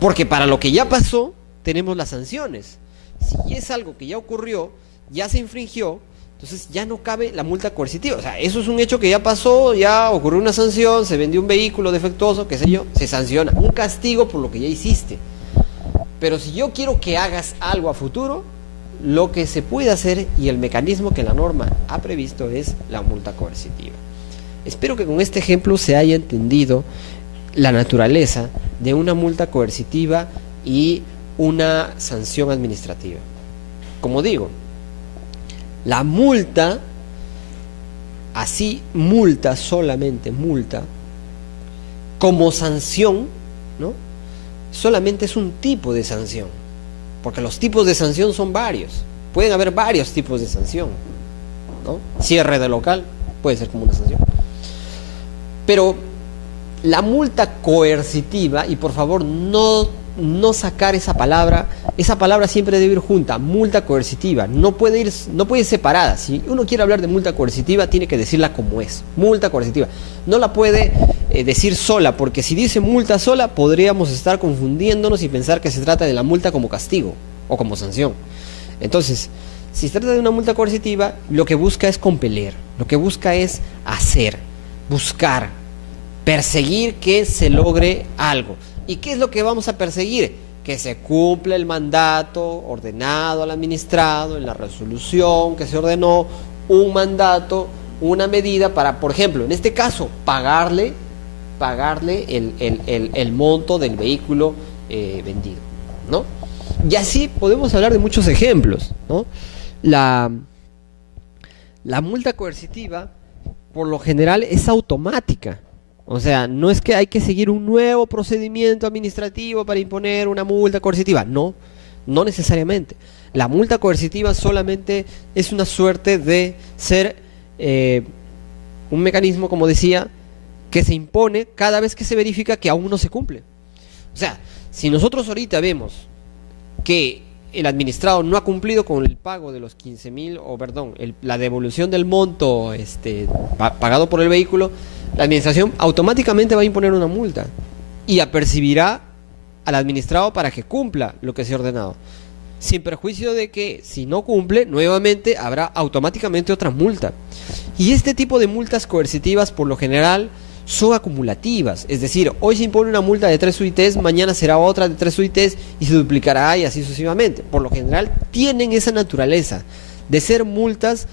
porque para lo que ya pasó tenemos las sanciones. Si es algo que ya ocurrió, ya se infringió, entonces ya no cabe la multa coercitiva. O sea, eso es un hecho que ya pasó, ya ocurrió una sanción, se vendió un vehículo defectuoso, qué sé yo, se sanciona. Un castigo por lo que ya hiciste. Pero si yo quiero que hagas algo a futuro, lo que se puede hacer y el mecanismo que la norma ha previsto es la multa coercitiva. Espero que con este ejemplo se haya entendido la naturaleza de una multa coercitiva y una sanción administrativa. Como digo, la multa, así multa, solamente multa, como sanción, ¿no? Solamente es un tipo de sanción, porque los tipos de sanción son varios. Pueden haber varios tipos de sanción, ¿no? Cierre de local puede ser como una sanción. Pero la multa coercitiva, y por favor no sacar esa palabra siempre debe ir junta, multa coercitiva, no puede ir separada. Si uno quiere hablar de multa coercitiva, tiene que decirla como es, multa coercitiva. No la puede decir sola, porque si dice multa sola, podríamos estar confundiéndonos y pensar que se trata de la multa como castigo o como sanción. Entonces, si se trata de una multa coercitiva, lo que busca es compeler, lo que busca es hacer, buscar, perseguir que se logre algo. ¿Y qué es lo que vamos a perseguir? Que se cumpla el mandato ordenado al administrado en la resolución que se ordenó, un mandato, una medida para, por ejemplo, en este caso, pagarle el monto del vehículo vendido, ¿no? Y así podemos hablar de muchos ejemplos, ¿no? La multa coercitiva, por lo general, es automática. O sea, no es que hay que seguir un nuevo procedimiento administrativo para imponer una multa coercitiva. No necesariamente. La multa coercitiva solamente es una suerte de ser un mecanismo, como decía, que se impone cada vez que se verifica que aún no se cumple. O sea, si nosotros ahorita vemos que el administrado no ha cumplido con el pago de los 15.000, o perdón, la devolución del monto pagado por el vehículo, la administración automáticamente va a imponer una multa y apercibirá al administrado para que cumpla lo que se ha ordenado, sin perjuicio de que si no cumple, nuevamente habrá automáticamente otra multa. Y este tipo de multas coercitivas, por lo general, son acumulativas, es decir, hoy se impone una multa de 3 UITs, mañana será otra de 3 UITs y se duplicará y así sucesivamente. Por lo general tienen esa naturaleza de ser multas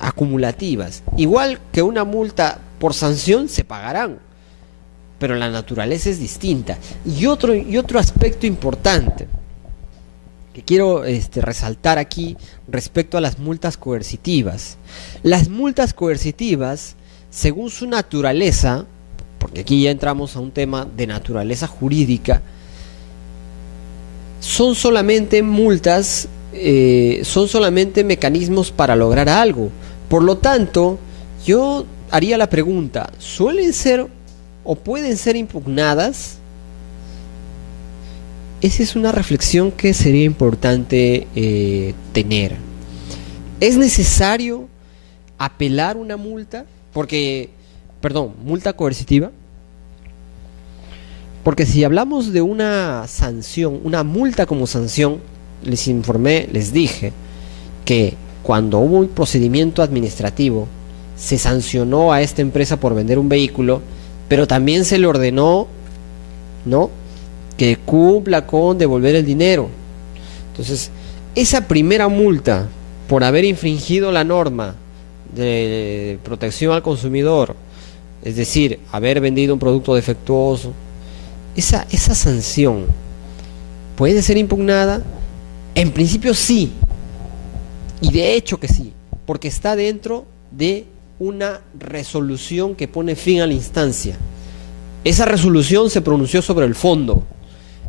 acumulativas. Igual que una multa por sanción se pagarán, pero la naturaleza es distinta. Y otro aspecto importante que quiero resaltar aquí respecto a las multas coercitivas. Las multas coercitivas, según su naturaleza, porque aquí ya entramos a un tema de naturaleza jurídica, son solamente multas, son solamente mecanismos para lograr algo. Por lo tanto, yo haría la pregunta, ¿suelen ser o pueden ser impugnadas? Esa es una reflexión que sería importante tener. ¿Es necesario apelar una multa? Multa coercitiva. Porque si hablamos de una sanción, una multa como sanción, les dije que cuando hubo un procedimiento administrativo, se sancionó a esta empresa por vender un vehículo, pero también se le ordenó, ¿no?, que cumpla con devolver el dinero. Entonces, esa primera multa por haber infringido la norma de protección al consumidor, es decir, haber vendido un producto defectuoso, esa sanción puede ser impugnada. En principio sí, y de hecho que sí, porque está dentro de una resolución que pone fin a la instancia. Esa resolución se pronunció sobre el fondo.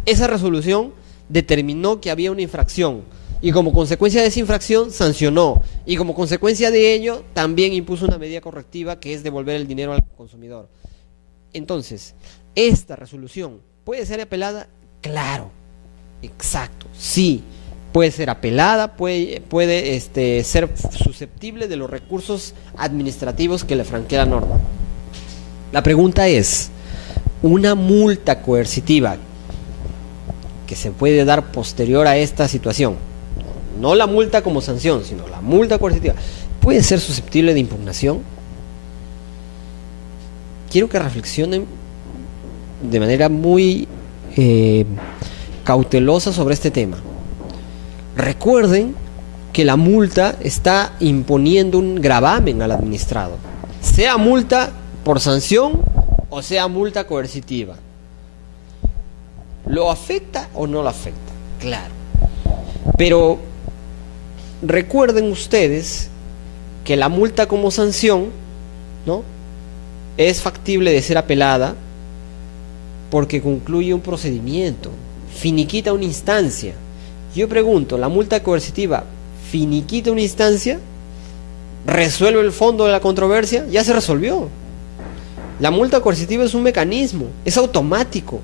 Esa resolución determinó que había una infracción y como consecuencia de esa infracción sancionó, y como consecuencia de ello también impuso una medida correctiva, que es devolver el dinero al consumidor. Entonces, esta resolución puede ser apelada, claro, exacto, sí, puede ser apelada, puede ser susceptible de los recursos administrativos que le franquea la norma. La pregunta es, una multa coercitiva que se puede dar posterior a esta situación, no la multa como sanción, sino la multa coercitiva, puede ser susceptible de impugnación. Quiero que reflexionen de manera muy cautelosa sobre este tema. Recuerden que la multa está imponiendo un gravamen al administrado, sea multa por sanción o sea multa coercitiva. ¿Lo afecta o no lo afecta? Claro. Pero recuerden ustedes que la multa como sanción, ¿no?, es factible de ser apelada porque concluye un procedimiento, finiquita una instancia. Yo pregunto, ¿la multa coercitiva finiquita una instancia? ¿Resuelve el fondo de la controversia? Ya se resolvió. La multa coercitiva es un mecanismo, es automático.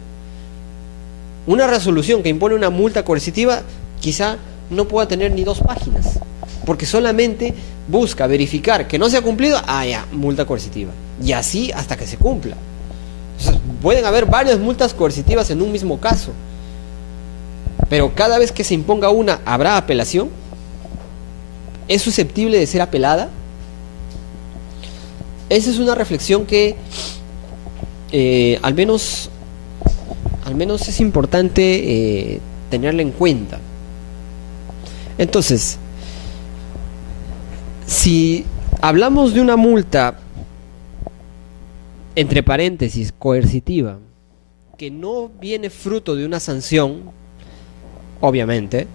Una resolución que impone una multa coercitiva quizá no pueda tener ni 2 páginas, porque solamente busca verificar que no se ha cumplido, ya, multa coercitiva, y así hasta que se cumpla. Entonces, pueden haber varias multas coercitivas en un mismo caso, pero cada vez que se imponga una, ¿habrá apelación? ¿Es susceptible de ser apelada? Esa es una reflexión que al menos es importante tenerla en cuenta. Entonces, si hablamos de una multa, entre paréntesis, coercitiva, que no viene fruto de una sanción, obviamente,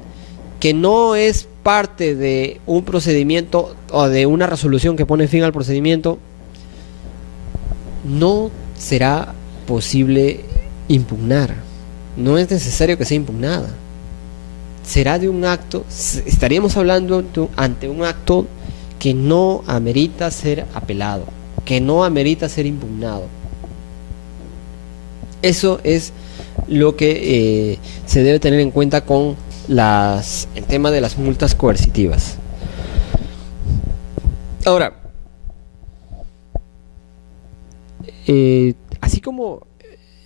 que no es parte de un procedimiento o de una resolución que pone fin al procedimiento, no será posible impugnar. No es necesario que sea impugnada. Será de un acto, estaríamos hablando ante un acto que no amerita ser apelado, que no amerita ser impugnado. Eso es lo que se debe tener en cuenta con el tema de las multas coercitivas. Ahora, así como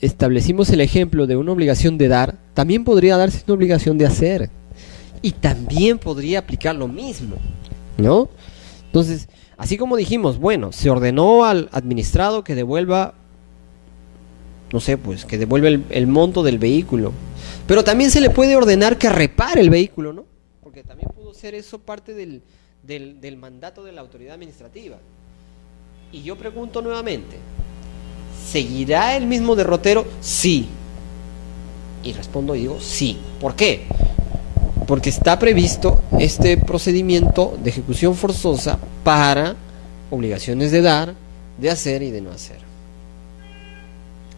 establecimos el ejemplo de una obligación de dar, también podría darse una obligación de hacer, y también podría aplicar lo mismo, ¿no? Entonces, así como dijimos, bueno, se ordenó al administrado que devuelva, no sé, pues que devuelva el monto del vehículo, pero también se le puede ordenar que repare el vehículo, ¿no? Porque también pudo ser eso parte del mandato de la autoridad administrativa. Y yo pregunto nuevamente, ¿seguirá el mismo derrotero? Sí. Y respondo y digo sí. ¿Por qué? Porque está previsto este procedimiento de ejecución forzosa para obligaciones de dar, de hacer y de no hacer.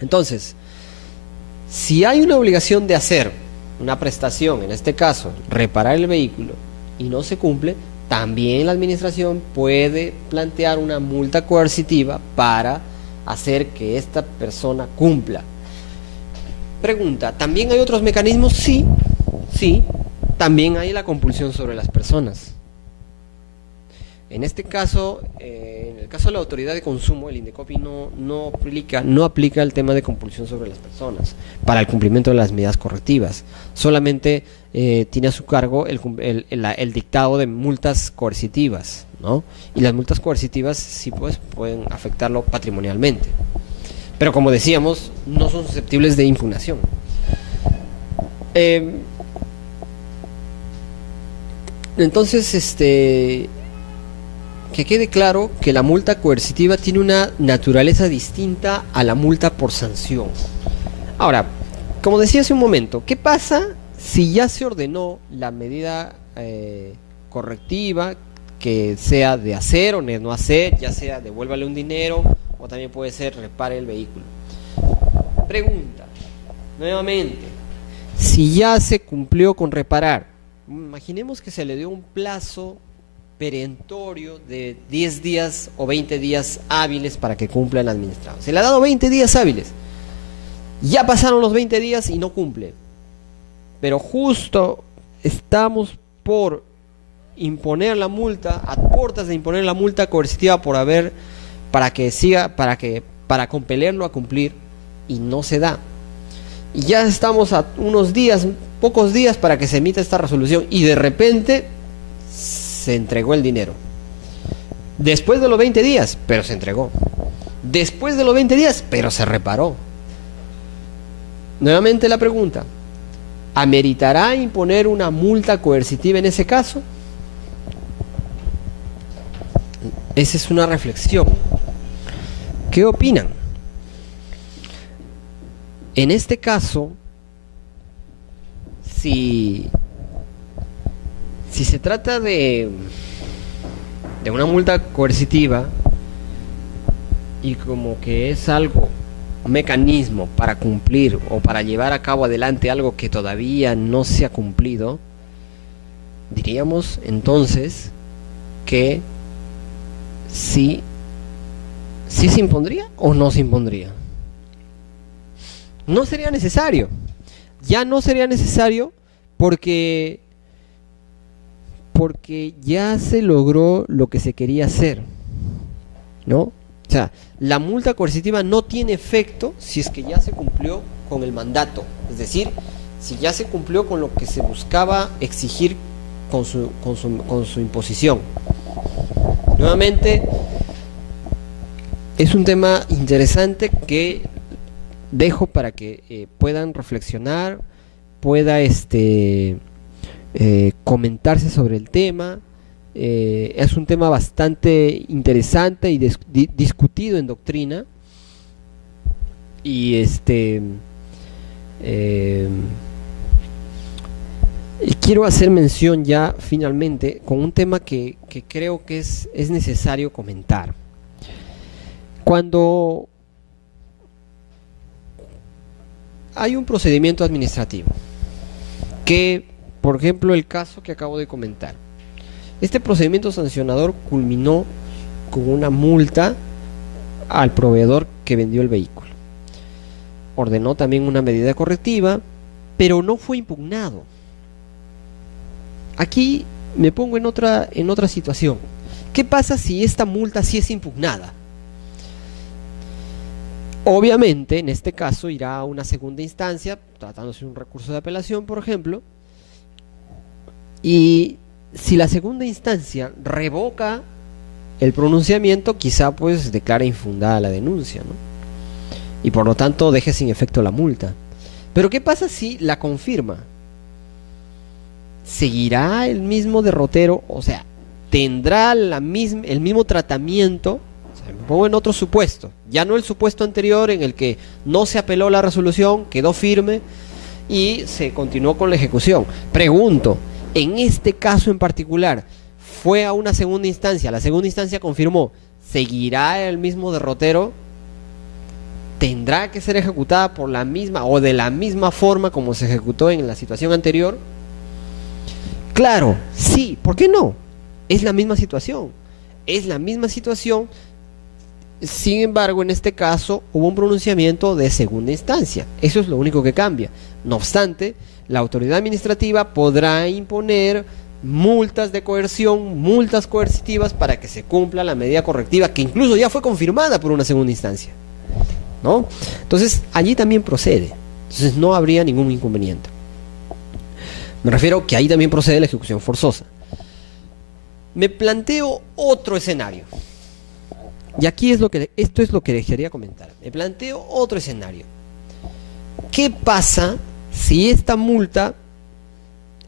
Entonces, si hay una obligación de hacer una prestación, en este caso, reparar el vehículo, y no se cumple, también la administración puede plantear una multa coercitiva para hacer que esta persona cumpla. Pregunta, ¿también hay otros mecanismos? Sí, también hay la compulsión sobre las personas. En este caso, en el caso de la autoridad de consumo, el INDECOPI no aplica el tema de compulsión sobre las personas para el cumplimiento de las medidas correctivas. Solamente tiene a su cargo el dictado de multas coercitivas, ¿no? Y las multas coercitivas sí, pues, pueden afectarlo patrimonialmente. Pero como decíamos, no son susceptibles de impugnación. Entonces, que quede claro que la multa coercitiva tiene una naturaleza distinta a la multa por sanción. Ahora, como decía hace un momento, ¿qué pasa si ya se ordenó la medida correctiva, que sea de hacer o de no hacer, ya sea devuélvale un dinero o también puede ser repare el vehículo? Pregunta, nuevamente, si ya se cumplió con reparar, imaginemos que se le dio un plazo perentorio de 10 días o 20 días hábiles para que cumpla el administrado. Se le ha dado 20 días hábiles. Ya pasaron los 20 días y no cumple. Pero justo estamos por imponer la multa, a puertas de imponer la multa coercitiva para compelerlo a cumplir, y no se da. Y ya estamos a unos días pocos días para que se emita esta resolución y de repente se entregó el dinero. Después de los 20 días, pero se entregó. Después de los 20 días, pero se reparó. Nuevamente la pregunta, ¿ameritará imponer una multa coercitiva en ese caso? Esa es una reflexión. ¿Qué opinan? En este caso, si se trata de una multa coercitiva y como que es algo, un mecanismo para cumplir o para llevar a cabo adelante algo que todavía no se ha cumplido, diríamos entonces que sí se impondría o no se impondría. No sería necesario. Ya no sería necesario porque ya se logró lo que se quería hacer, ¿no? O sea, la multa coercitiva no tiene efecto si es que ya se cumplió con el mandato. Es decir, si ya se cumplió con lo que se buscaba exigir con su imposición. Nuevamente, es un tema interesante que dejo para que puedan reflexionar, pueda comentarse sobre el tema. Es un tema bastante interesante y discutido en doctrina. Y y quiero hacer mención ya finalmente con un tema que creo que es necesario comentar. Cuando hay un procedimiento administrativo que, por ejemplo, el caso que acabo de comentar, este procedimiento sancionador culminó con una multa al proveedor que vendió el vehículo. Ordenó también una medida correctiva, pero no fue impugnado. Aquí me pongo en otra situación. ¿Qué pasa si esta multa sí es impugnada? Obviamente, en este caso irá a una segunda instancia, tratándose de un recurso de apelación, por ejemplo, y si la segunda instancia revoca el pronunciamiento, quizá pues declara infundada la denuncia, ¿no? Y por lo tanto deje sin efecto la multa. Pero ¿qué pasa si la confirma? ¿Seguirá el mismo derrotero? O sea, ¿tendrá el mismo tratamiento? O sea, me pongo en otro supuesto, ya no el supuesto anterior en el que no se apeló la resolución, quedó firme y se continuó con la ejecución. Pregunto, en este caso en particular, fue a una segunda instancia, la segunda instancia confirmó, ¿seguirá el mismo derrotero? ¿Tendrá que ser ejecutada por la misma o de la misma forma como se ejecutó en la situación anterior? Claro, sí, ¿por qué no? Es la misma situación, sin embargo en este caso hubo un pronunciamiento de segunda instancia, eso es lo único que cambia. No obstante, la autoridad administrativa podrá imponer multas de coerción, multas coercitivas para que se cumpla la medida correctiva que incluso ya fue confirmada por una segunda instancia, ¿no? Entonces allí también procede, entonces no habría ningún inconveniente. Me refiero que ahí también procede la ejecución forzosa. Me planteo otro escenario. Y aquí esto es lo que les quería comentar. Me planteo otro escenario. ¿Qué pasa si esta multa,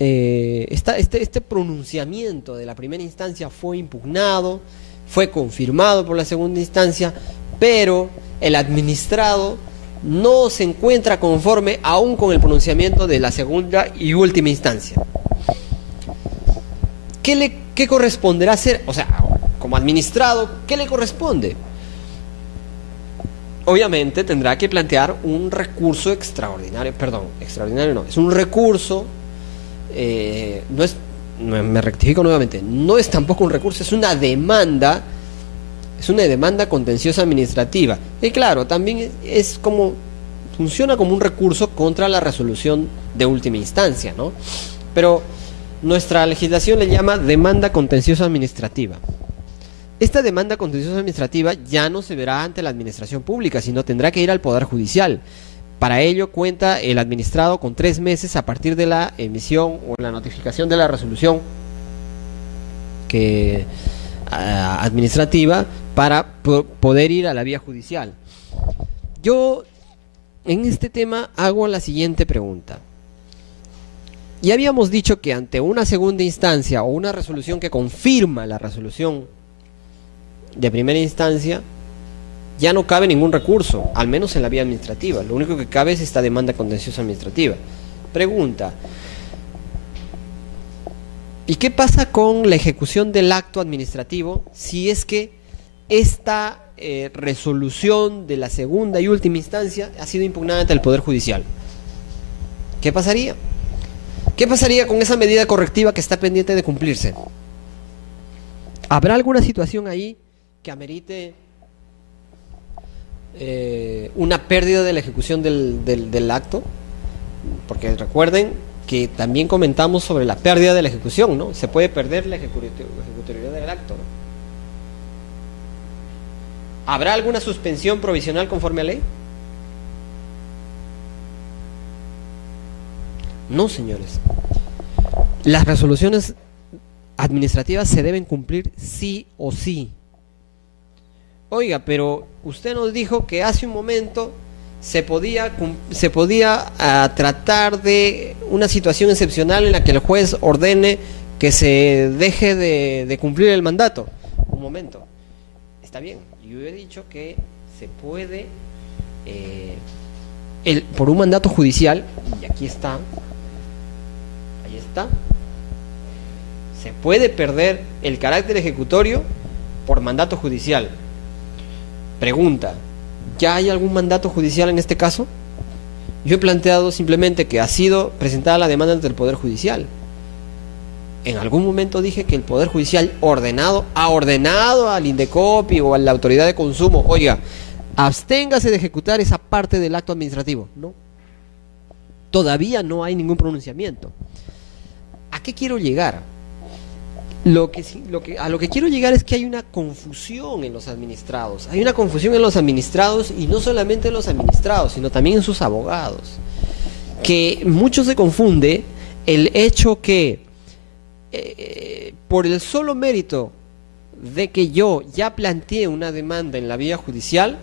este pronunciamiento de la primera instancia fue impugnado, fue confirmado por la segunda instancia, pero el administrado no se encuentra conforme aún con el pronunciamiento de la segunda y última instancia? ¿Qué corresponderá hacer? O sea, como administrado, ¿qué le corresponde? Obviamente tendrá que plantear un recurso extraordinario no, es un recurso, me rectifico nuevamente, no es tampoco un recurso, es una demanda contenciosa administrativa. Y claro, también funciona como un recurso contra la resolución de última instancia, ¿no? Pero nuestra legislación le llama demanda contenciosa administrativa. Esta demanda contenciosa administrativa ya no se verá ante la administración pública, sino tendrá que ir al Poder Judicial. Para ello cuenta el administrado con 3 meses a partir de la emisión o la notificación de la resolución administrativa para poder ir a la vía judicial. Yo en este tema hago la siguiente pregunta. Ya habíamos dicho que ante una segunda instancia o una resolución que confirma la resolución de primera instancia, ya no cabe ningún recurso, al menos en la vía administrativa. Lo único que cabe es esta demanda contenciosa administrativa. Pregunta: ¿y qué pasa con la ejecución del acto administrativo si es que esta resolución de la segunda y última instancia ha sido impugnada ante el Poder Judicial? ¿Qué pasaría? ¿Qué pasaría con esa medida correctiva que está pendiente de cumplirse? ¿Habrá alguna situación ahí que amerite una pérdida de la ejecución del acto? Porque recuerden que también comentamos sobre la pérdida de la ejecución, ¿no? Se puede perder la ejecutoriedad del acto, ¿no? ¿Habrá alguna suspensión provisional conforme a ley? No, señores. Las resoluciones administrativas se deben cumplir sí o sí. Oiga, pero usted nos dijo que hace un momento se podía tratar de una situación excepcional en la que el juez ordene que se deje de cumplir el mandato. Un momento. Está bien. Yo he dicho que se puede, por un mandato judicial, y aquí está, ahí está, se puede perder el carácter ejecutorio por mandato judicial. Pregunta: ¿ya hay algún mandato judicial en este caso? Yo he planteado simplemente que ha sido presentada la demanda ante el Poder Judicial. En algún momento dije que el Poder Judicial ha ordenado al Indecopi o a la Autoridad de Consumo: oiga, absténgase de ejecutar esa parte del acto administrativo. No. Todavía no hay ningún pronunciamiento. ¿A qué quiero llegar? A lo que quiero llegar es que hay una confusión en los administrados. Hay una confusión en los administrados, y no solamente en los administrados, sino también en sus abogados. Que mucho se confunde el hecho que por el solo mérito de que yo ya planteé una demanda en la vía judicial,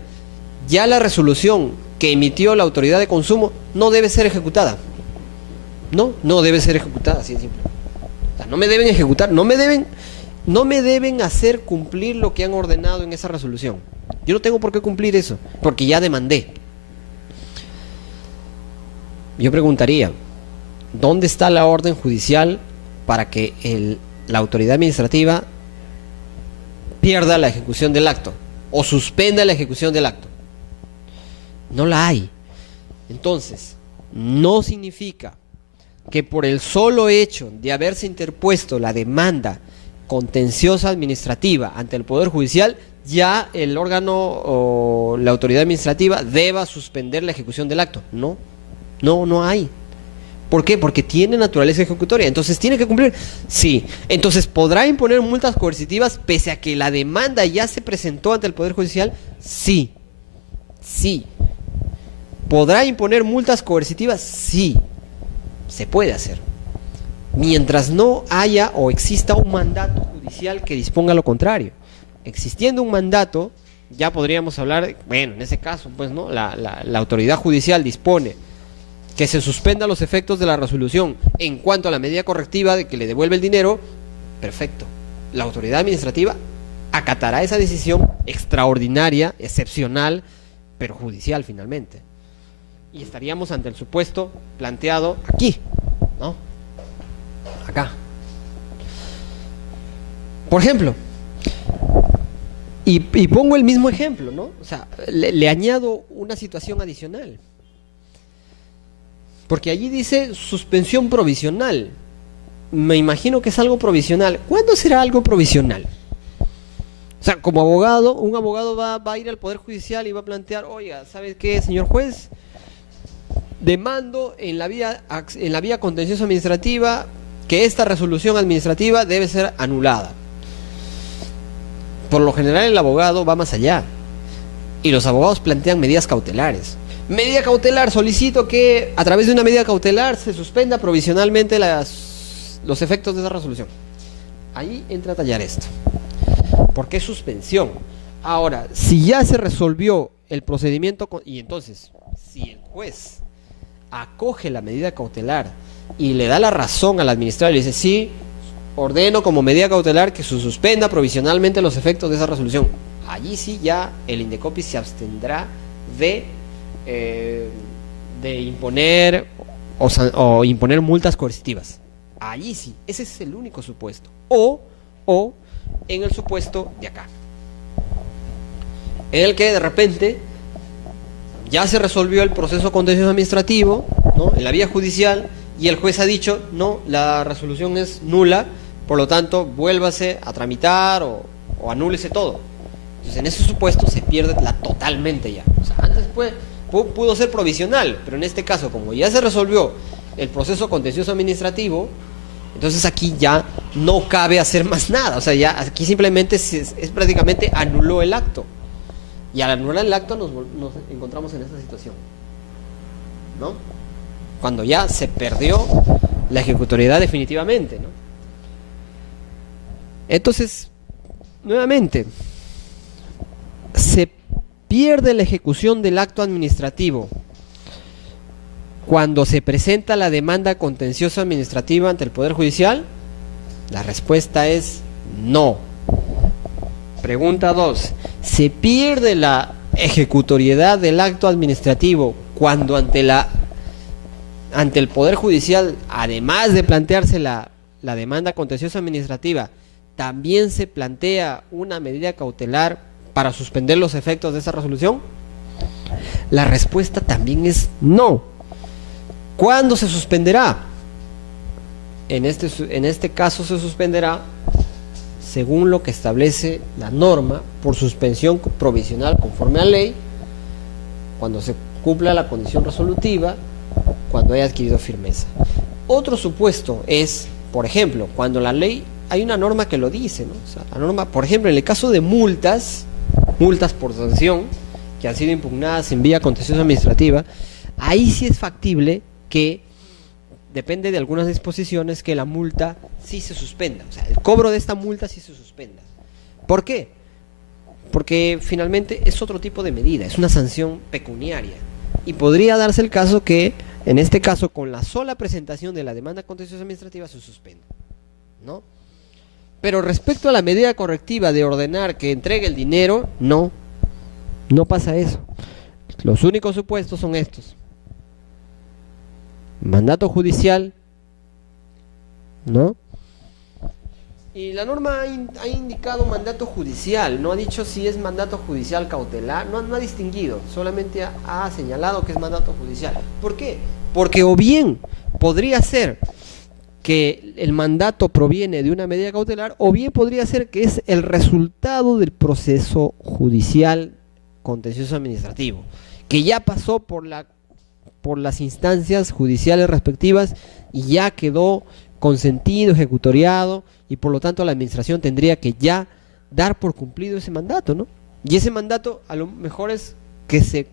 ya la resolución que emitió la Autoridad de Consumo no debe ser ejecutada. No debe ser ejecutada, así de simple. O sea, no me deben ejecutar, no me deben hacer cumplir lo que han ordenado en esa resolución. Yo no tengo por qué cumplir eso, porque ya demandé. Yo preguntaría: ¿dónde está la orden judicial para que la autoridad administrativa pierda la ejecución del acto o suspenda la ejecución del acto? No la hay. Entonces, no significa que por el solo hecho de haberse interpuesto la demanda contenciosa administrativa ante el Poder Judicial, ya el órgano o la autoridad administrativa deba suspender la ejecución del acto. No hay. ¿Por qué? Porque tiene naturaleza ejecutoria. Entonces, ¿tiene que cumplir? Sí. Entonces, ¿podrá imponer multas coercitivas pese a que la demanda ya se presentó ante el Poder Judicial? Sí. ¿Podrá imponer multas coercitivas? Sí. Se puede hacer. Mientras no haya o exista un mandato judicial que disponga lo contrario. Existiendo un mandato, ya podríamos hablar, bueno, en ese caso, pues, ¿no? La autoridad judicial dispone que se suspendan los efectos de la resolución en cuanto a la medida correctiva de que le devuelve el dinero. Perfecto. La autoridad administrativa acatará esa decisión extraordinaria, excepcional, pero judicial finalmente. Y estaríamos ante el supuesto planteado aquí, ¿no? Acá. Por ejemplo, y pongo el mismo ejemplo, ¿no? O sea, le añado una situación adicional. Porque allí dice suspensión provisional. Me imagino que es algo provisional. ¿Cuándo será algo provisional? O sea, como abogado, un abogado va a ir al Poder Judicial y va a plantear: oiga, ¿sabe qué, señor juez? Demando en la vía contenciosa administrativa que esta resolución administrativa debe ser anulada. Por lo general, el abogado va más allá. Y los abogados plantean medidas cautelares. Medida cautelar, solicito que a través de una medida cautelar se suspenda provisionalmente los efectos de esa resolución. Ahí entra a tallar esto. ¿Por qué suspensión? Ahora, si ya se resolvió el procedimiento, y entonces, si el juez acoge la medida cautelar y le da la razón al administrador y le dice, sí, ordeno como medida cautelar que se suspenda provisionalmente los efectos de esa resolución, allí sí ya el Indecopi se abstendrá de imponer o imponer multas coercitivas. Allí sí, ese es el único supuesto. O en el supuesto de acá, en el que de repente ya se resolvió el proceso contencioso administrativo, ¿no?, en la vía judicial, y el juez ha dicho, no, la resolución es nula, por lo tanto, vuélvase a tramitar o anúlese todo. Entonces, en ese supuesto se pierde totalmente ya. O sea, antes pudo ser provisional, pero en este caso, como ya se resolvió el proceso contencioso administrativo, entonces aquí ya no cabe hacer más nada. O sea, ya aquí simplemente es prácticamente anuló el acto. Y al anular el acto nos encontramos en esta situación, ¿no? Cuando ya se perdió la ejecutoriedad definitivamente, ¿no? Entonces, nuevamente, se pierde la ejecución del acto administrativo cuando se presenta la demanda contenciosa administrativa ante el Poder Judicial. La respuesta es no. Pregunta 2. ¿Se pierde la ejecutoriedad del acto administrativo cuando ante el Poder Judicial, además de plantearse la demanda contenciosa administrativa, también se plantea una medida cautelar para suspender los efectos de esa resolución? La respuesta también es no. ¿Cuándo se suspenderá? En este caso se suspenderá según lo que establece la norma, por suspensión provisional conforme a ley, cuando se cumpla la condición resolutiva, cuando haya adquirido firmeza. Otro supuesto es, por ejemplo, cuando la ley, hay una norma que lo dice, ¿no? O sea, la norma, por ejemplo, en el caso de multas por sanción, que han sido impugnadas en vía contenciosa administrativa, ahí sí es factible que, depende de algunas disposiciones, que la multa sí se suspenda. O sea, el cobro de esta multa sí se suspenda. ¿Por qué? Porque finalmente es otro tipo de medida, es una sanción pecuniaria. Y podría darse el caso que, en este caso, con la sola presentación de la demanda contenciosa administrativa se suspenda, ¿no? Pero respecto a la medida correctiva de ordenar que entregue el dinero, no pasa eso. Los únicos supuestos son estos: mandato judicial, ¿no? Y la norma ha indicado mandato judicial, no ha dicho si es mandato judicial cautelar, no ha distinguido, solamente ha señalado que es mandato judicial. ¿Por qué? Porque o bien podría ser que el mandato proviene de una medida cautelar, o bien podría ser que es el resultado del proceso judicial contencioso administrativo, que ya pasó por las instancias judiciales respectivas y ya quedó consentido, ejecutoriado, y por lo tanto la administración tendría que ya dar por cumplido ese mandato, ¿no? Y ese mandato a lo mejor es que se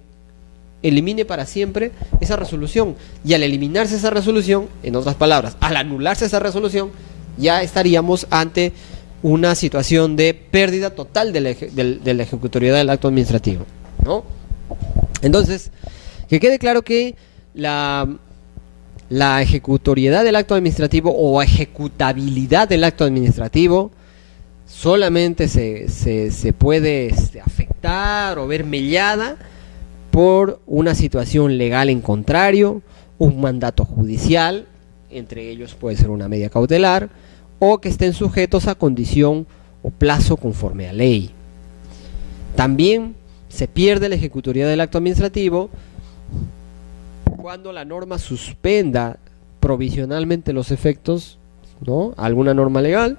elimine para siempre esa resolución, y al eliminarse esa resolución, en otras palabras, al anularse esa resolución, ya estaríamos ante una situación de pérdida total de la ejecutoriedad del acto administrativo, ¿no? Entonces, que quede claro que la ejecutoriedad del acto administrativo o ejecutabilidad del acto administrativo solamente se puede afectar o ver mellada por una situación legal en contrario, un mandato judicial, entre ellos puede ser una medida cautelar, o que estén sujetos a condición o plazo conforme a ley. También se pierde la ejecutoriedad del acto administrativo cuando la norma suspenda provisionalmente los efectos, ¿no?, alguna norma legal,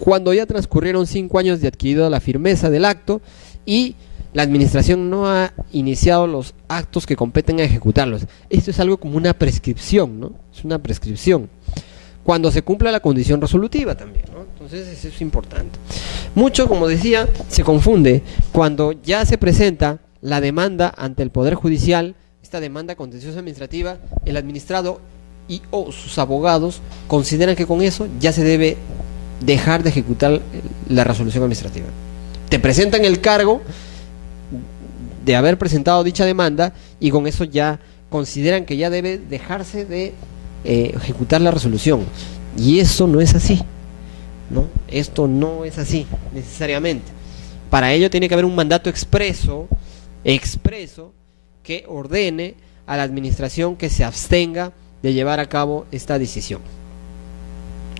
cuando ya transcurrieron 5 años de adquirida la firmeza del acto y la administración no ha iniciado los actos que competen a ejecutarlos. Esto es algo como una prescripción, ¿no? Es una prescripción. Cuando se cumpla la condición resolutiva también, ¿no? Entonces eso es importante. Mucho, como decía, se confunde cuando ya se presenta la demanda ante el Poder Judicial, esta demanda contenciosa administrativa, el administrado y o sus abogados consideran que con eso ya se debe dejar de ejecutar la resolución administrativa. Te presentan el cargo de haber presentado dicha demanda y con eso ya consideran que ya debe dejarse de ejecutar la resolución. Y eso no es así, ¿no? Esto no es así necesariamente. Para ello tiene que haber un mandato expreso que ordene a la administración que se abstenga de llevar a cabo esta decisión.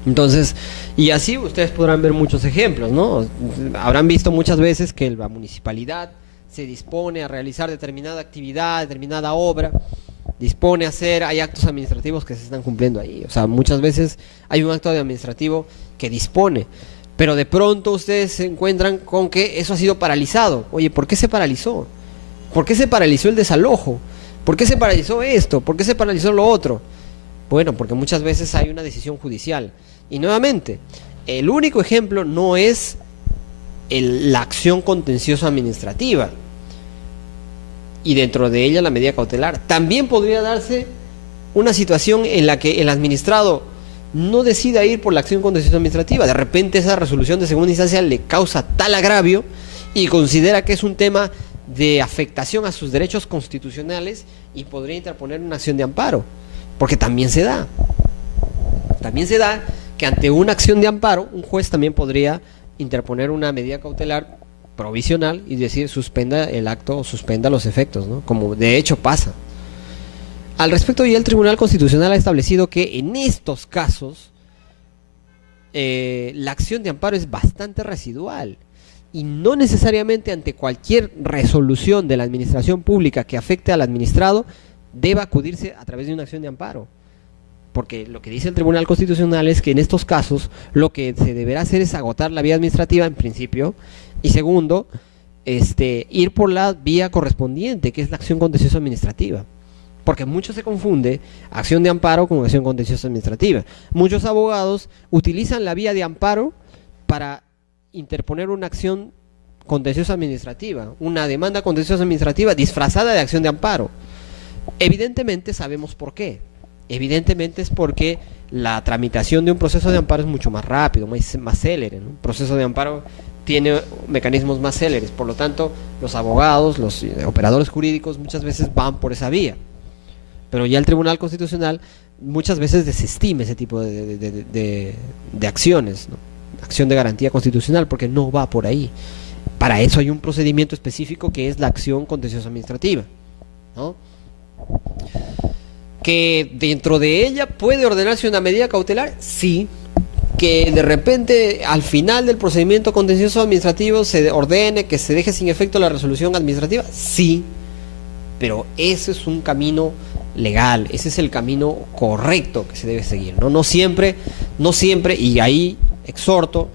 Entonces, y así ustedes podrán ver muchos ejemplos, ¿no? Habrán visto muchas veces que la municipalidad se dispone a realizar determinada actividad, determinada obra, dispone a hacer, hay actos administrativos que se están cumpliendo ahí. O sea, muchas veces hay un acto administrativo que dispone, pero de pronto ustedes se encuentran con que eso ha sido paralizado. Oye, ¿por qué se paralizó? ¿Por qué se paralizó el desalojo? ¿Por qué se paralizó esto? ¿Por qué se paralizó lo otro? Bueno, porque muchas veces hay una decisión judicial. Y nuevamente, el único ejemplo no es la acción contenciosa administrativa y dentro de ella la medida cautelar. También podría darse una situación en la que el administrado no decida ir por la acción contenciosa administrativa. De repente esa resolución de segunda instancia le causa tal agravio y considera que es un tema de afectación a sus derechos constitucionales y podría interponer una acción de amparo, porque también se da que ante una acción de amparo un juez también podría interponer una medida cautelar provisional y decir suspenda el acto o suspenda los efectos, ¿no? Como de hecho pasa. Al respecto, ya el Tribunal Constitucional ha establecido que en estos casos la acción de amparo es bastante residual y no necesariamente ante cualquier resolución de la administración pública que afecte al administrado deba acudirse a través de una acción de amparo. Porque lo que dice el Tribunal Constitucional es que en estos casos lo que se deberá hacer es agotar la vía administrativa en principio y segundo, ir por la vía correspondiente, que es la acción contenciosa administrativa. Porque mucho se confunde acción de amparo con acción contenciosa administrativa. Muchos abogados utilizan la vía de amparo para interponer una acción contenciosa administrativa, una demanda contenciosa administrativa disfrazada de acción de amparo. Evidentemente sabemos por qué. Evidentemente es porque la tramitación de un proceso de amparo es mucho más rápido, más célere, ¿no? Un proceso de amparo tiene mecanismos más céleres, por lo tanto los abogados, los operadores jurídicos muchas veces van por esa vía. Pero ya el Tribunal Constitucional muchas veces desestima ese tipo de acciones, ¿no? Acción de garantía constitucional, porque no va por ahí. Para eso hay un procedimiento específico que es la acción contenciosa administrativa, ¿no? Que dentro de ella puede ordenarse una medida cautelar, sí. Que de repente al final del procedimiento contencioso administrativo se ordene que se deje sin efecto la resolución administrativa, sí. Pero ese es un camino legal, ese es el camino correcto que se debe seguir, ¿no? No siempre, y ahí exhorto,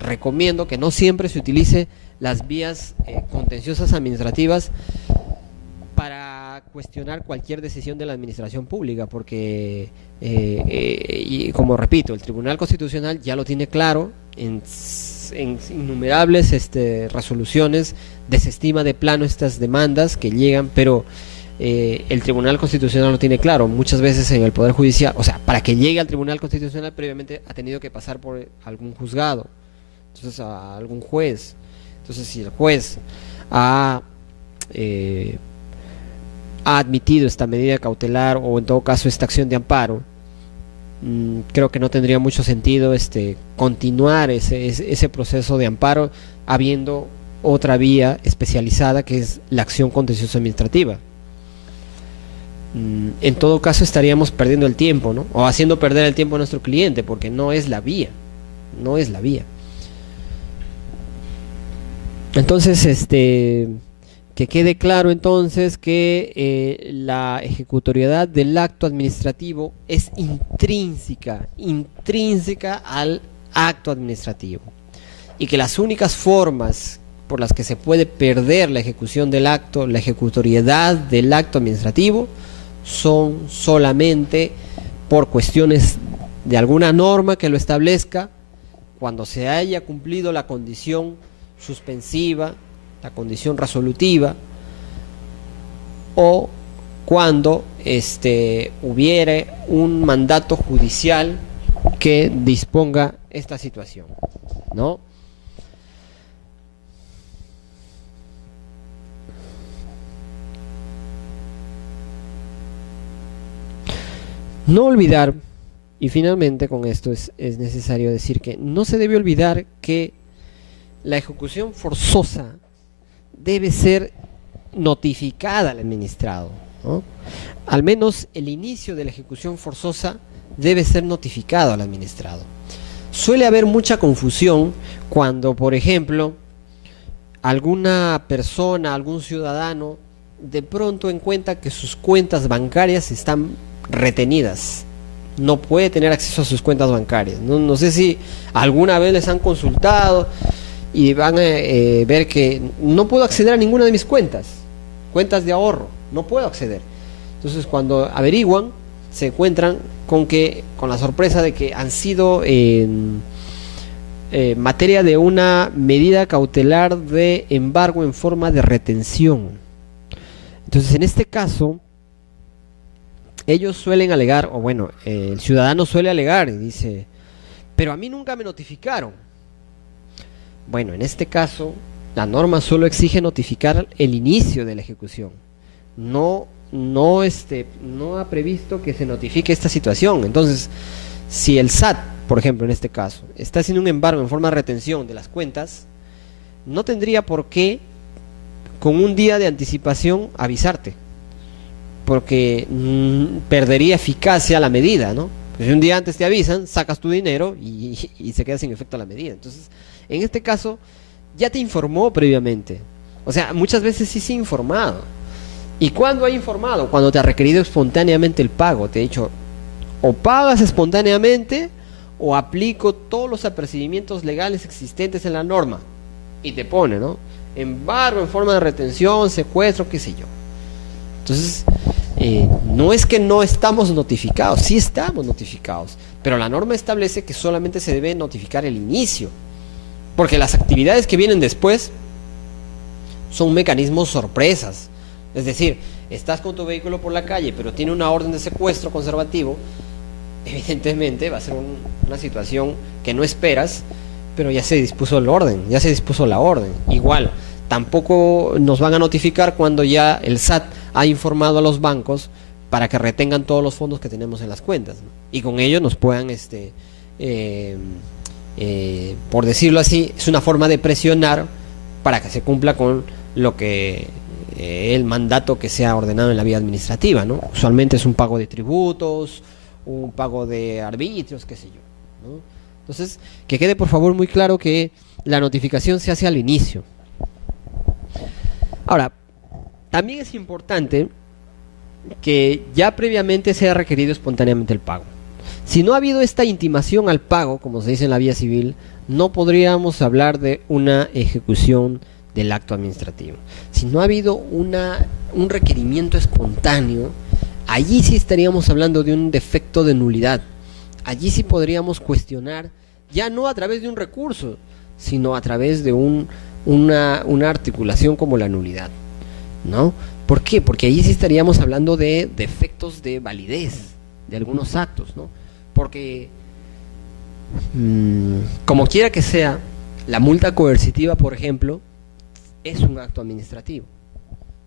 recomiendo que no siempre se utilice las vías contenciosas administrativas para cuestionar cualquier decisión de la administración pública, porque y como repito, el Tribunal Constitucional ya lo tiene claro en innumerables resoluciones, desestima de plano estas demandas que llegan, pero el Tribunal Constitucional lo tiene claro. Muchas veces en el Poder Judicial, o sea, para que llegue al Tribunal Constitucional previamente ha tenido que pasar por algún juzgado, entonces a algún juez. Entonces si el juez ha admitido esta medida cautelar o en todo caso esta acción de amparo, creo que no tendría mucho sentido continuar ese proceso de amparo habiendo otra vía especializada que es la acción contenciosa administrativa. En todo caso estaríamos perdiendo el tiempo, ¿no? O haciendo perder el tiempo a nuestro cliente, porque no es la vía. Entonces, que quede claro entonces que la ejecutoriedad del acto administrativo es intrínseca al acto administrativo, y que las únicas formas por las que se puede perder la ejecución del acto, la ejecutoriedad del acto administrativo, son solamente por cuestiones de alguna norma que lo establezca, cuando se haya cumplido la condición suspensiva, la condición resolutiva o cuando hubiere un mandato judicial que disponga esta situación, ¿no? No olvidar, y finalmente con esto es necesario decir que no se debe olvidar que la ejecución forzosa debe ser notificada al administrado, ¿no? Al menos el inicio de la ejecución forzosa debe ser notificado al administrado. Suele haber mucha confusión cuando, por ejemplo, alguna persona, algún ciudadano, de pronto encuentra que sus cuentas bancarias están retenidas. No puede tener acceso a sus cuentas bancarias. No sé si alguna vez les han consultado y van a ver que no puedo acceder a ninguna de mis cuentas de ahorro, no puedo acceder. Entonces, cuando averiguan, se encuentran con la sorpresa de que han sido en materia de una medida cautelar de embargo en forma de retención. Entonces, en este caso, ellos suelen alegar, o bueno, el ciudadano suele alegar y dice, pero a mí nunca me notificaron. Bueno, en este caso, la norma solo exige notificar el inicio de la ejecución. No ha previsto que se notifique esta situación. Entonces, si el SAT, por ejemplo, en este caso, está haciendo un embargo en forma de retención de las cuentas, no tendría por qué, con un día de anticipación, avisarte, porque perdería eficacia la medida, ¿no? Pues si un día antes te avisan, sacas tu dinero y se queda sin efecto la medida. Entonces, en este caso, ya te informó previamente. O sea, muchas veces sí se ha informado. ¿Y cuándo ha informado? Cuando te ha requerido espontáneamente el pago. Te ha dicho, o pagas espontáneamente o aplico todos los apercibimientos legales existentes en la norma. Y te pone, ¿no? Embargo en forma de retención, secuestro, qué sé yo. Entonces, no es que no estamos notificados, sí estamos notificados, pero la norma establece que solamente se debe notificar el inicio, porque las actividades que vienen después son mecanismos sorpresas. Es decir, estás con tu vehículo por la calle, pero tiene una orden de secuestro conservativo, evidentemente va a ser una situación que no esperas, pero ya se dispuso el orden, ya se dispuso la orden. Igual, tampoco nos van a notificar cuando ya el SAT ha informado a los bancos para que retengan todos los fondos que tenemos en las cuentas, ¿no? Y con ello nos puedan, por decirlo así, es una forma de presionar para que se cumpla con lo que el mandato que se ha ordenado en la vía administrativa, ¿no? Usualmente es un pago de tributos, un pago de arbitrios, qué sé yo, ¿no? Entonces, que quede por favor muy claro que la notificación se hace al inicio. Ahora, también es importante que ya previamente se haya requerido espontáneamente el pago. Si no ha habido esta intimación al pago, como se dice en la vía civil, no podríamos hablar de una ejecución del acto administrativo. Si no ha habido un requerimiento espontáneo, allí sí estaríamos hablando de un defecto de nulidad. Allí sí podríamos cuestionar, ya no a través de un recurso, sino a través de una articulación como la nulidad, ¿no? ¿Por qué? Porque allí sí estaríamos hablando de defectos de validez de algunos actos, ¿no? Porque, como quiera que sea, la multa coercitiva, por ejemplo, es un acto administrativo.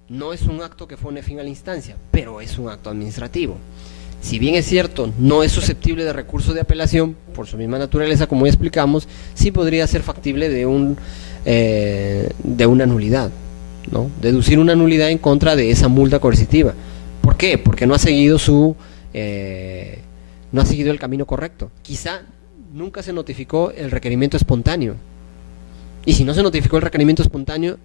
No es un acto que pone fin a la instancia, pero es un acto administrativo. Si bien es cierto, no es susceptible de recurso de apelación, por su misma naturaleza, como ya explicamos, sí podría ser factible de una nulidad, ¿no? Deducir una nulidad en contra de esa multa coercitiva. ¿Por qué? Porque no ha seguido no ha seguido el camino correcto. Quizá nunca se notificó el requerimiento espontáneo. Y si no se notificó el requerimiento espontáneo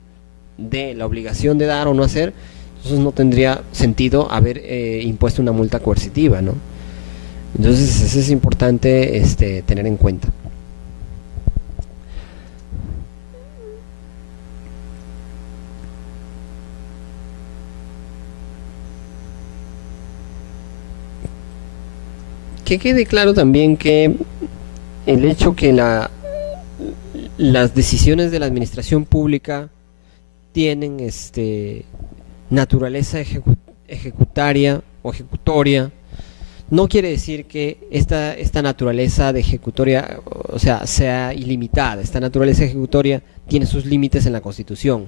de la obligación de dar o no hacer, entonces no tendría sentido haber impuesto una multa coercitiva, ¿no? Entonces eso es importante tener en cuenta. Que quede claro también que el hecho que las decisiones de la administración pública tienen naturaleza ejecutaria o ejecutoria, no quiere decir que esta naturaleza de ejecutoria, o sea, sea ilimitada. Esta naturaleza ejecutoria tiene sus límites en la Constitución,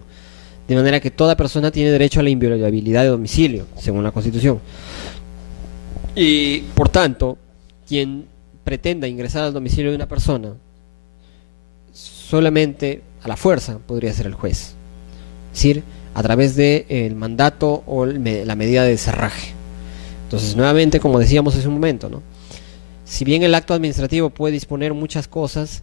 de manera que toda persona tiene derecho a la inviolabilidad de domicilio, según la Constitución. Y, por tanto, quien pretenda ingresar al domicilio de una persona, solamente a la fuerza podría ser el juez. Es decir, a través del mandato o la medida de cerraje. Entonces, nuevamente, como decíamos hace un momento, ¿no? Si bien el acto administrativo puede disponer muchas cosas,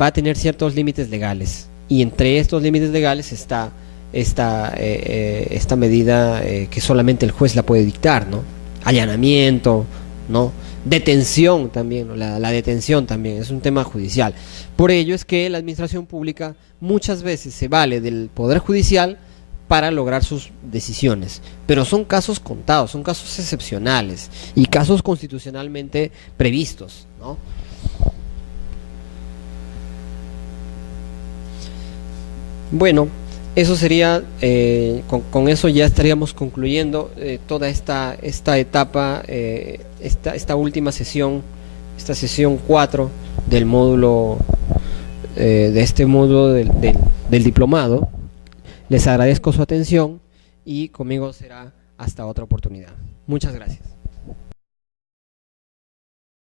va a tener ciertos límites legales. Y entre estos límites legales está esta medida que solamente el juez la puede dictar, ¿no? Allanamiento, ¿no? Detención también, ¿no? La detención también es un tema judicial. Por ello es que la administración pública muchas veces se vale del Poder Judicial para lograr sus decisiones, pero son casos contados, son casos excepcionales y casos constitucionalmente previstos, ¿no? Bueno, eso sería, con eso ya estaríamos concluyendo toda esta etapa, esta última sesión, esta sesión 4 del módulo, de este módulo del diplomado. Les agradezco su atención y conmigo será hasta otra oportunidad. Muchas gracias.